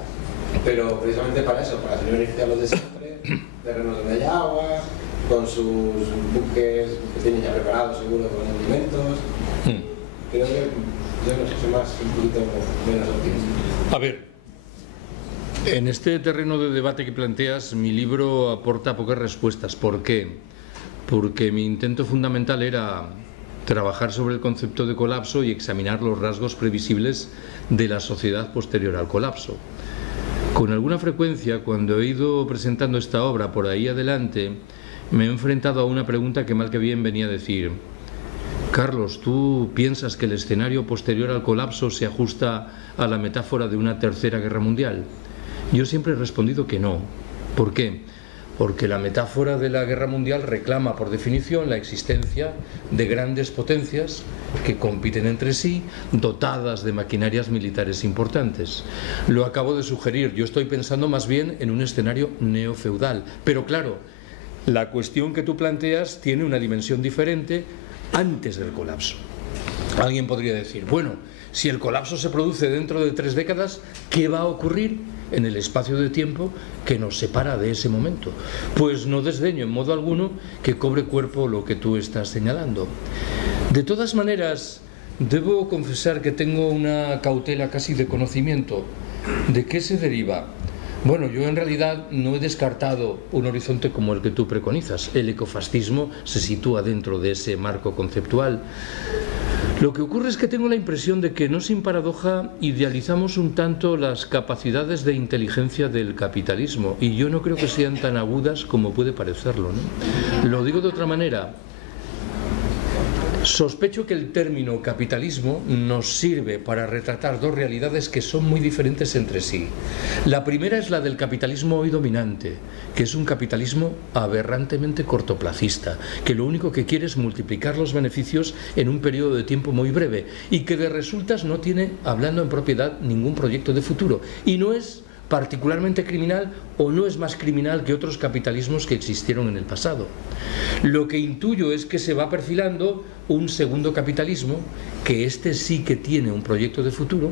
pero precisamente para eso, para hacer beneficiar los de siempre, terrenos donde hay agua, con sus buques que tienen ya preparados seguro con alimentos. Creo que yo no sé, soy más un poquito menos optimista. A ver, en este terreno de debate que planteas, mi libro aporta pocas respuestas. ¿Por qué? Porque mi intento fundamental era trabajar sobre el concepto de colapso y examinar los rasgos previsibles de la sociedad posterior al colapso. Con alguna frecuencia, cuando he ido presentando esta obra por ahí adelante, me he enfrentado a una pregunta que mal que bien venía a decir: Carlos, ¿tú piensas que el escenario posterior al colapso se ajusta a la metáfora de una tercera guerra mundial? Yo siempre he respondido que no. ¿Por qué? Porque la metáfora de la guerra mundial reclama por definición la existencia de grandes potencias que compiten entre sí, dotadas de maquinarias militares importantes. Lo acabo de sugerir, yo estoy pensando más bien en un escenario neofeudal. Pero claro, la cuestión que tú planteas tiene una dimensión diferente antes del colapso. Alguien podría decir, bueno, si el colapso se produce dentro de 3 décadas, ¿qué va a ocurrir en el espacio de tiempo que nos separa de ese momento? Pues no desdeño en modo alguno que cobre cuerpo lo que tú estás señalando. De todas maneras, debo confesar que tengo una cautela casi de conocimiento. ¿De qué se deriva? Bueno, yo en realidad no he descartado un horizonte como el que tú preconizas. El ecofascismo se sitúa dentro de ese marco conceptual. Lo que ocurre es que tengo la impresión de que, no sin paradoja, idealizamos un tanto las capacidades de inteligencia del capitalismo, y yo no creo que sean tan agudas como puede parecerlo, ¿no? Lo digo de otra manera. Sospecho que el término capitalismo nos sirve para retratar 2 realidades que son muy diferentes entre sí. La primera es la del capitalismo hoy dominante, que es un capitalismo aberrantemente cortoplacista, que lo único que quiere es multiplicar los beneficios en un periodo de tiempo muy breve y que de resultas no tiene, hablando en propiedad, ningún proyecto de futuro. Y no es particularmente criminal o no es más criminal que otros capitalismos que existieron en el pasado. Lo que intuyo es que se va perfilando un segundo capitalismo, que este sí que tiene un proyecto de futuro,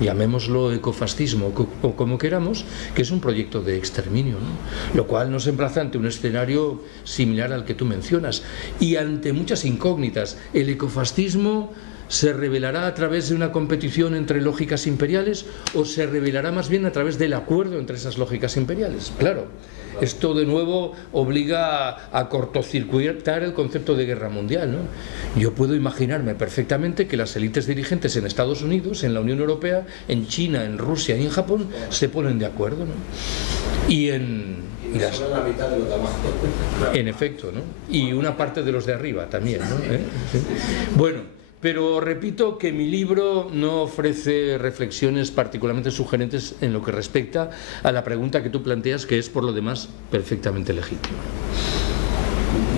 llamémoslo ecofascismo o como queramos, que es un proyecto de exterminio, ¿no? Lo cual nos emplaza ante un escenario similar al que tú mencionas y ante muchas incógnitas. El ecofascismo ¿se revelará a través de una competición entre lógicas imperiales o se revelará más bien a través del acuerdo entre esas lógicas imperiales? Claro, esto de nuevo obliga a cortocircuitar el concepto de guerra mundial, ¿no? Yo puedo imaginarme perfectamente que las élites dirigentes en Estados Unidos, en la Unión Europea, en China, en Rusia y en Japón se ponen de acuerdo, ¿no? Y la mitad de los de abajo. En efecto, ¿no? Y una parte de los de arriba también, ¿no? Sí. Bueno, pero repito que mi libro no ofrece reflexiones particularmente sugerentes en lo que respecta a la pregunta que tú planteas, que es por lo demás perfectamente legítima.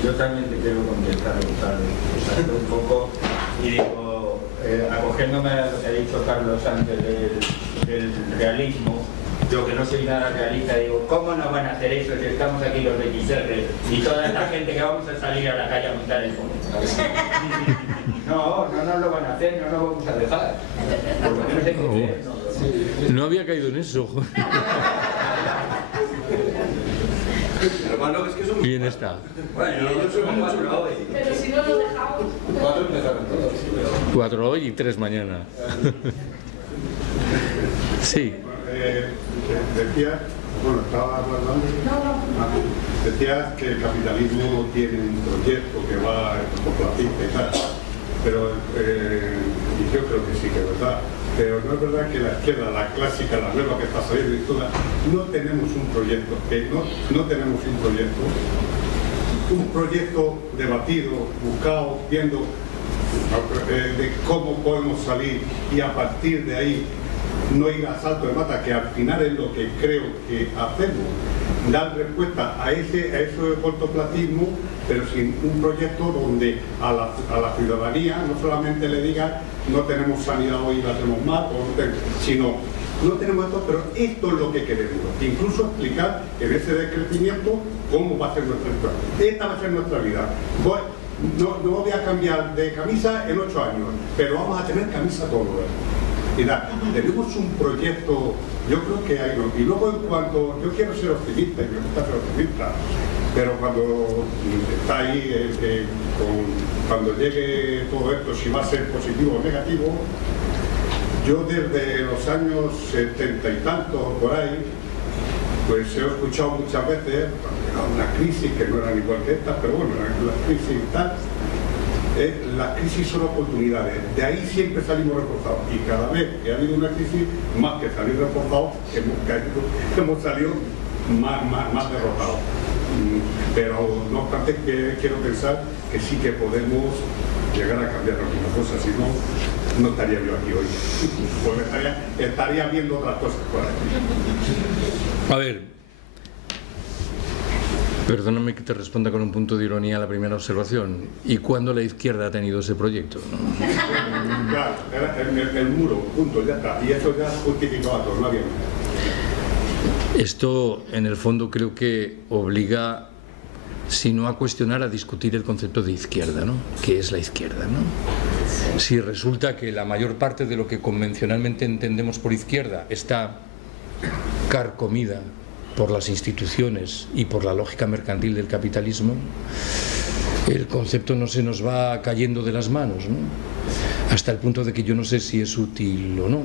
Yo también te quiero contestar un poco y digo, acogiéndome a lo que ha dicho Carlos antes del realismo, Yo que no soy nada realista digo, ¿cómo nos van a hacer eso si estamos aquí los de XR y toda esta gente que vamos a salir a la calle a montar el fondo? No nos lo van a hacer, no nos vamos a dejar. Por lo menos hay que creer, ¿no? No había caído en eso. Pero bueno, es que son... Bien está. Bueno, yo soy mucho hoy. Pero si no lo dejamos... 4 empezaron todos. 4 hoy y 3 mañana. Sí. Decías, bueno, estaba hablando. Decías que el capitalismo no tiene un proyecto que va cortoplacista y tal, pero y yo creo que sí que es verdad. Pero no es verdad que la izquierda, la clásica, la nueva que está saliendo y toda, no tenemos un proyecto, no tenemos un proyecto debatido, buscado, viendo de cómo podemos salir y a partir de ahí no ir a salto de mata, que al final es lo que creo que hacemos, dar respuesta a eso de cortoplacismo, pero sin un proyecto donde a la ciudadanía no solamente le diga no tenemos sanidad hoy, la tenemos mal, sino no tenemos esto, pero esto es lo que queremos. Incluso explicar en ese decrecimiento cómo va a ser nuestra vida. Esta va a ser nuestra vida. No voy a cambiar de camisa en 8 años, pero vamos a tener camisa todos los días. Mira, tenemos un proyecto, yo creo que hay, y luego en cuanto, yo quiero ser optimista, y me gusta ser optimista, pero cuando está ahí, cuando llegue todo esto, si va a ser positivo o negativo, yo desde los años 70 y tantos por ahí, pues he escuchado muchas veces, una crisis que no eran igual que esta, pero bueno, la crisis y tal, las crisis son oportunidades, de ahí siempre salimos reforzados y cada vez que ha habido una crisis, más que salir reforzados, hemos salido más derrotados. Pero no obstante que quiero pensar que sí que podemos llegar a cambiar algunas cosas, si no estaría yo aquí hoy, pues estaría viendo otras cosas por ahí. A ver, perdóname que te responda con un punto de ironía a la primera observación. ¿Y cuándo la izquierda ha tenido ese proyecto? ¿No? Claro, era el muro, punto, ya está. Y eso ya justificaba todo, no había más. Esto, en el fondo, creo que obliga, si no a cuestionar, a discutir el concepto de izquierda, ¿no? ¿Qué es la izquierda, no? Si resulta que la mayor parte de lo que convencionalmente entendemos por izquierda está carcomida por las instituciones y por la lógica mercantil del capitalismo, el concepto no se nos va cayendo de las manos, ¿no? Hasta el punto de que yo no sé si es útil o no.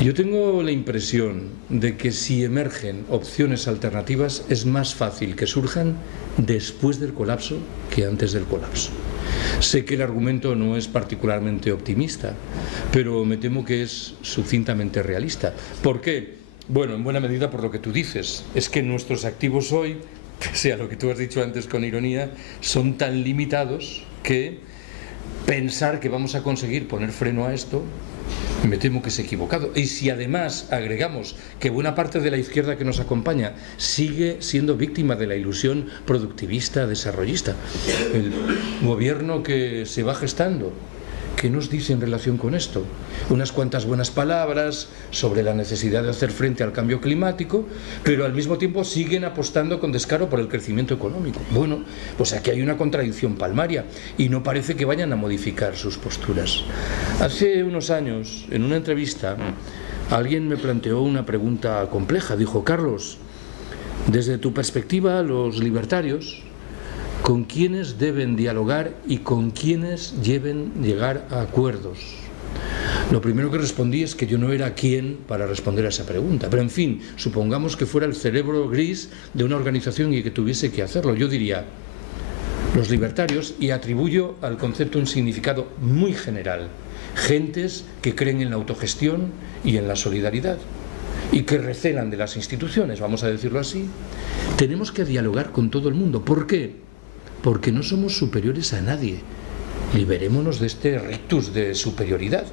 Yo tengo la impresión de que si emergen opciones alternativas es más fácil que surjan después del colapso que antes del colapso. Sé que el argumento no es particularmente optimista, pero me temo que es sucintamente realista. ¿Por qué? Bueno, en buena medida por lo que tú dices. Es que nuestros activos hoy, pese a lo que tú has dicho antes con ironía, son tan limitados que pensar que vamos a conseguir poner freno a esto, me temo que es equivocado. Y si además agregamos que buena parte de la izquierda que nos acompaña sigue siendo víctima de la ilusión productivista, desarrollista, el gobierno que se va gestando, ¿qué nos dice en relación con esto? Unas cuantas buenas palabras sobre la necesidad de hacer frente al cambio climático, pero al mismo tiempo siguen apostando con descaro por el crecimiento económico. Bueno, pues aquí hay una contradicción palmaria y no parece que vayan a modificar sus posturas. Hace unos años, en una entrevista, alguien me planteó una pregunta compleja. Dijo: Carlos, desde tu perspectiva, los libertarios, ¿con quiénes deben dialogar y con quiénes deben llegar a acuerdos? Lo primero que respondí es que yo no era quien para responder a esa pregunta, pero en fin, supongamos que fuera el cerebro gris de una organización y que tuviese que hacerlo. Yo diría, los libertarios, y atribuyo al concepto un significado muy general, gentes que creen en la autogestión y en la solidaridad y que recelan de las instituciones, vamos a decirlo así. Tenemos que dialogar con todo el mundo. ¿Por qué? Porque no somos superiores a nadie. Liberémonos de este rictus de superioridad.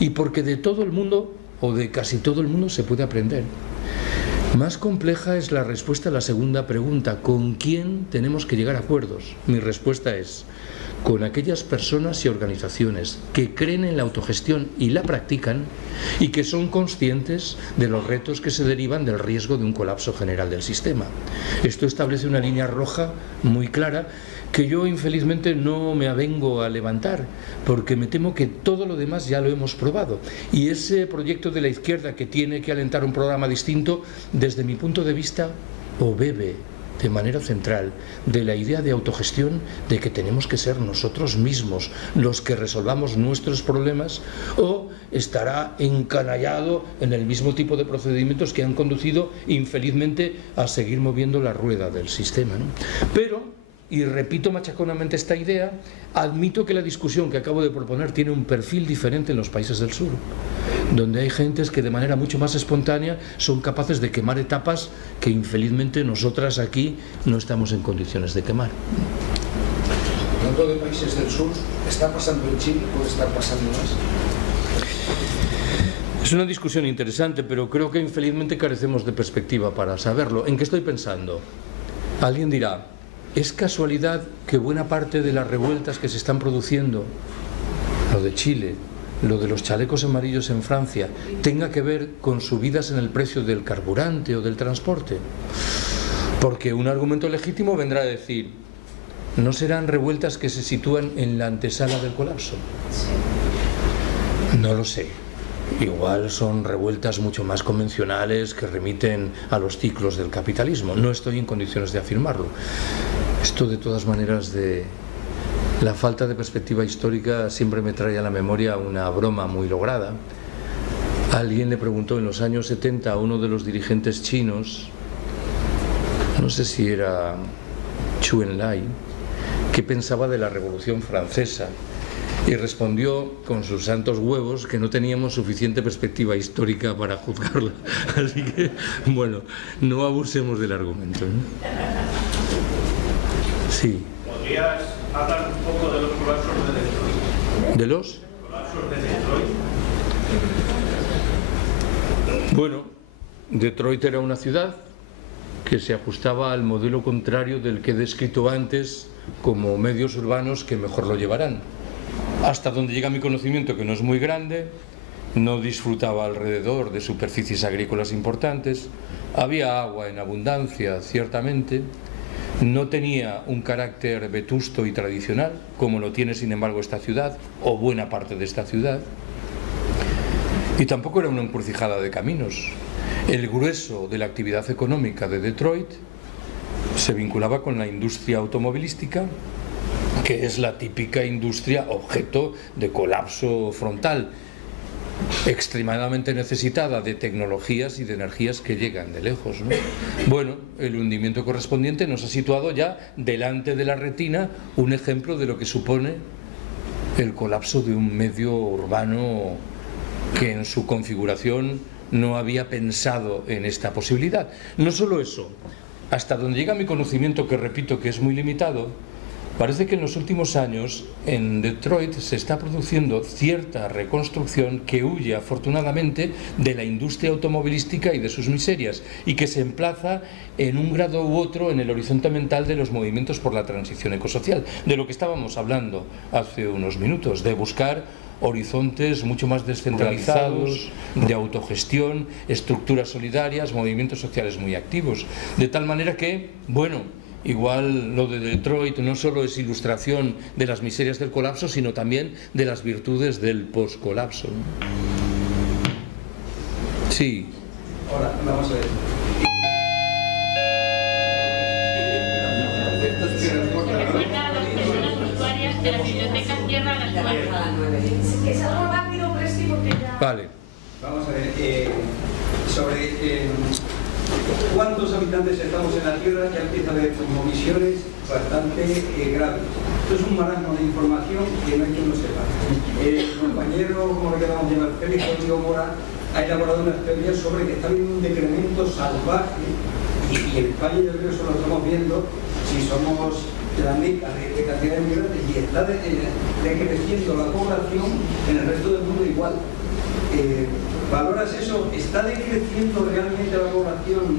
Y porque de todo el mundo, o de casi todo el mundo, se puede aprender. Más compleja es la respuesta a la segunda pregunta: ¿con quién tenemos que llegar a acuerdos? Mi respuesta es: con aquellas personas y organizaciones que creen en la autogestión y la practican y que son conscientes de los retos que se derivan del riesgo de un colapso general del sistema. Esto establece una línea roja muy clara que yo infelizmente no me avengo a levantar, porque me temo que todo lo demás ya lo hemos probado. Y ese proyecto de la izquierda que tiene que alentar un programa distinto, desde mi punto de vista, o bebe de manera central de la idea de autogestión, de que tenemos que ser nosotros mismos los que resolvamos nuestros problemas, o estará encanallado en el mismo tipo de procedimientos que han conducido infelizmente a seguir moviendo la rueda del sistema, ¿no? Pero, y repito machaconamente esta idea, admito que la discusión que acabo de proponer tiene un perfil diferente en los países del sur, donde hay gentes que de manera mucho más espontánea son capaces de quemar etapas que infelizmente nosotras aquí no estamos en condiciones de quemar. Hablando de países del sur, ¿está pasando en Chile? ¿Puede estar pasando más? Es una discusión interesante, pero creo que infelizmente carecemos de perspectiva para saberlo. ¿En qué estoy pensando? Alguien dirá: ¿es casualidad que buena parte de las revueltas que se están produciendo, lo de Chile, lo de los chalecos amarillos en Francia, tenga que ver con subidas en el precio del carburante o del transporte? Porque un argumento legítimo vendrá a decir: ¿no serán revueltas que se sitúan en la antesala del colapso? No lo sé. Igual son revueltas mucho más convencionales que remiten a los ciclos del capitalismo. No estoy en condiciones de afirmarlo. Esto, de todas maneras, de la falta de perspectiva histórica siempre me trae a la memoria una broma muy lograda. Alguien le preguntó en los años 70 a uno de los dirigentes chinos, no sé si era Zhou Enlai, qué pensaba de la Revolución Francesa. Y respondió con sus santos huevos que no teníamos suficiente perspectiva histórica para juzgarla. Así que, bueno, no abusemos del argumento, ¿no? Sí. ¿Podrías hablar un poco de los colapsos de Detroit? ¿De los? ¿Colapsos de Detroit? Bueno, Detroit era una ciudad que se ajustaba al modelo contrario del que he descrito antes como medios urbanos que mejor lo llevarán. Hasta donde llega mi conocimiento, que no es muy grande, no disfrutaba alrededor de superficies agrícolas importantes, había agua en abundancia, ciertamente, no tenía un carácter vetusto y tradicional, como lo tiene sin embargo esta ciudad, o buena parte de esta ciudad, y tampoco era una encrucijada de caminos. El grueso de la actividad económica de Detroit se vinculaba con la industria automovilística, que es la típica industria objeto de colapso frontal, extremadamente necesitada de tecnologías y de energías que llegan de lejos, ¿no? Bueno, el hundimiento correspondiente nos ha situado ya delante de la retina un ejemplo de lo que supone el colapso de un medio urbano que en su configuración no había pensado en esta posibilidad. No solo eso, hasta donde llega mi conocimiento, que repito que es muy limitado, parece que en los últimos años en Detroit se está produciendo cierta reconstrucción que huye afortunadamente de la industria automovilística y de sus miserias, y que se emplaza en un grado u otro en el horizonte mental de los movimientos por la transición ecosocial, de lo que estábamos hablando hace unos minutos, de buscar horizontes mucho más descentralizados, de autogestión, estructuras solidarias, movimientos sociales muy activos, de tal manera que, bueno, igual lo de Detroit no solo es ilustración de las miserias del colapso, sino también de las virtudes del poscolapso. Sí. Ahora, vamos a ver. Recuerda a las personas usuarias de las bibliotecas cierran a las 9. Es algo rápido, pero sí, porque ya... Vale. Vamos a ver, sobre cuántos habitantes estamos en la Tierra, ya empieza a haber como visiones bastante graves. Esto es un marasmo de información que no hay quien lo sepa. El compañero, como le queramos llamar, Félix Rodrigo Mora, ha elaborado unas teorías sobre que está habiendo un decremento salvaje y en España yo creo que eso lo estamos viendo si somos la meca de cantidad de migrantes y está decreciendo la población en el resto del mundo igual. ¿Valoras eso? ¿Está decreciendo realmente la población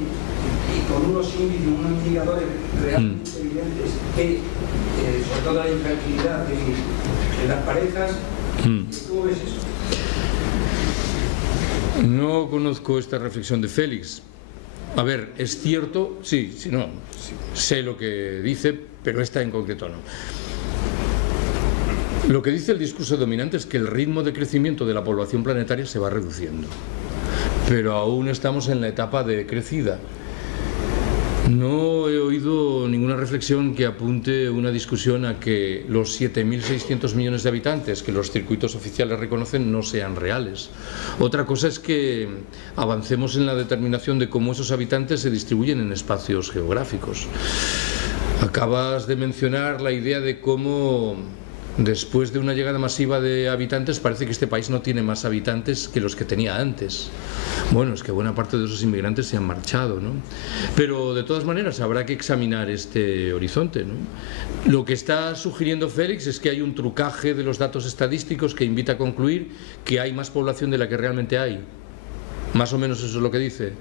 y con unos índices, unos indicadores realmente evidentes que, sobre todo la infertilidad en las parejas? ¿Cómo ves eso? No conozco esta reflexión de Félix. A ver, es cierto, sí, sé lo que dice, pero esta en concreto no. Lo que dice el discurso dominante es que el ritmo de crecimiento de la población planetaria se va reduciendo, pero aún estamos en la etapa de crecida. No he oído ninguna reflexión que apunte una discusión a que los 7.600 millones de habitantes que los circuitos oficiales reconocen no sean reales. Otra cosa es que avancemos en la determinación de cómo esos habitantes se distribuyen en espacios geográficos. Acabas de mencionar la idea de cómo, después de una llegada masiva de habitantes, parece que este país no tiene más habitantes que los que tenía antes. Bueno, es que buena parte de esos inmigrantes se han marchado, ¿no? Pero de todas maneras habrá que examinar este horizonte, ¿no? Lo que está sugiriendo Félix es que hay un trucaje de los datos estadísticos que invita a concluir que hay más población de la que realmente hay. Más o menos eso es lo que dice.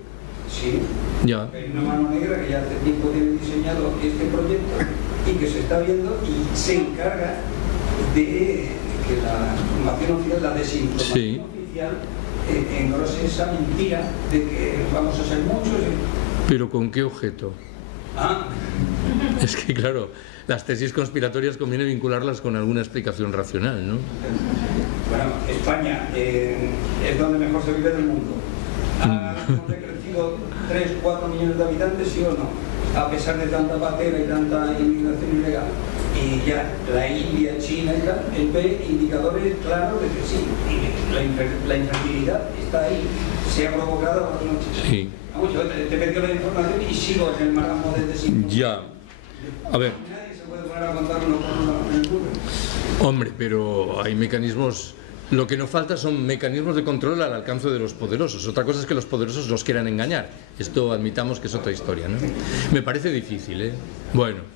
Sí. Ya. Hay una mano negra que ya hace tiempo tiene diseñado este proyecto y que se está viendo y se encarga de que la información oficial, la desinformación oficial, engrose esa mentira de que vamos a ser muchos. ¿Pero con qué objeto? Es que claro, las tesis conspiratorias conviene vincularlas con alguna explicación racional, ¿no? Bueno, España es donde mejor se vive del mundo. ¿Hemos crecido 3-4 millones de habitantes, sí o no? A pesar de tanta patera y tanta inmigración ilegal. Y ya la India, China y tal, él ve indicadores claros de que sí, y la infertilidad está ahí, se ha provocado a las noches. Sí. Vamos, yo te he pedido la información y sigo en el marasmo de desinformación. Ya. A ver. Nadie se puede poner a contar uno por uno en el Google. Hombre, pero hay mecanismos. Lo que no falta son mecanismos de control al alcance de los poderosos. Otra cosa es que los poderosos los quieran engañar. Esto admitamos que es otra historia, ¿no? Me parece difícil, ¿eh? Bueno.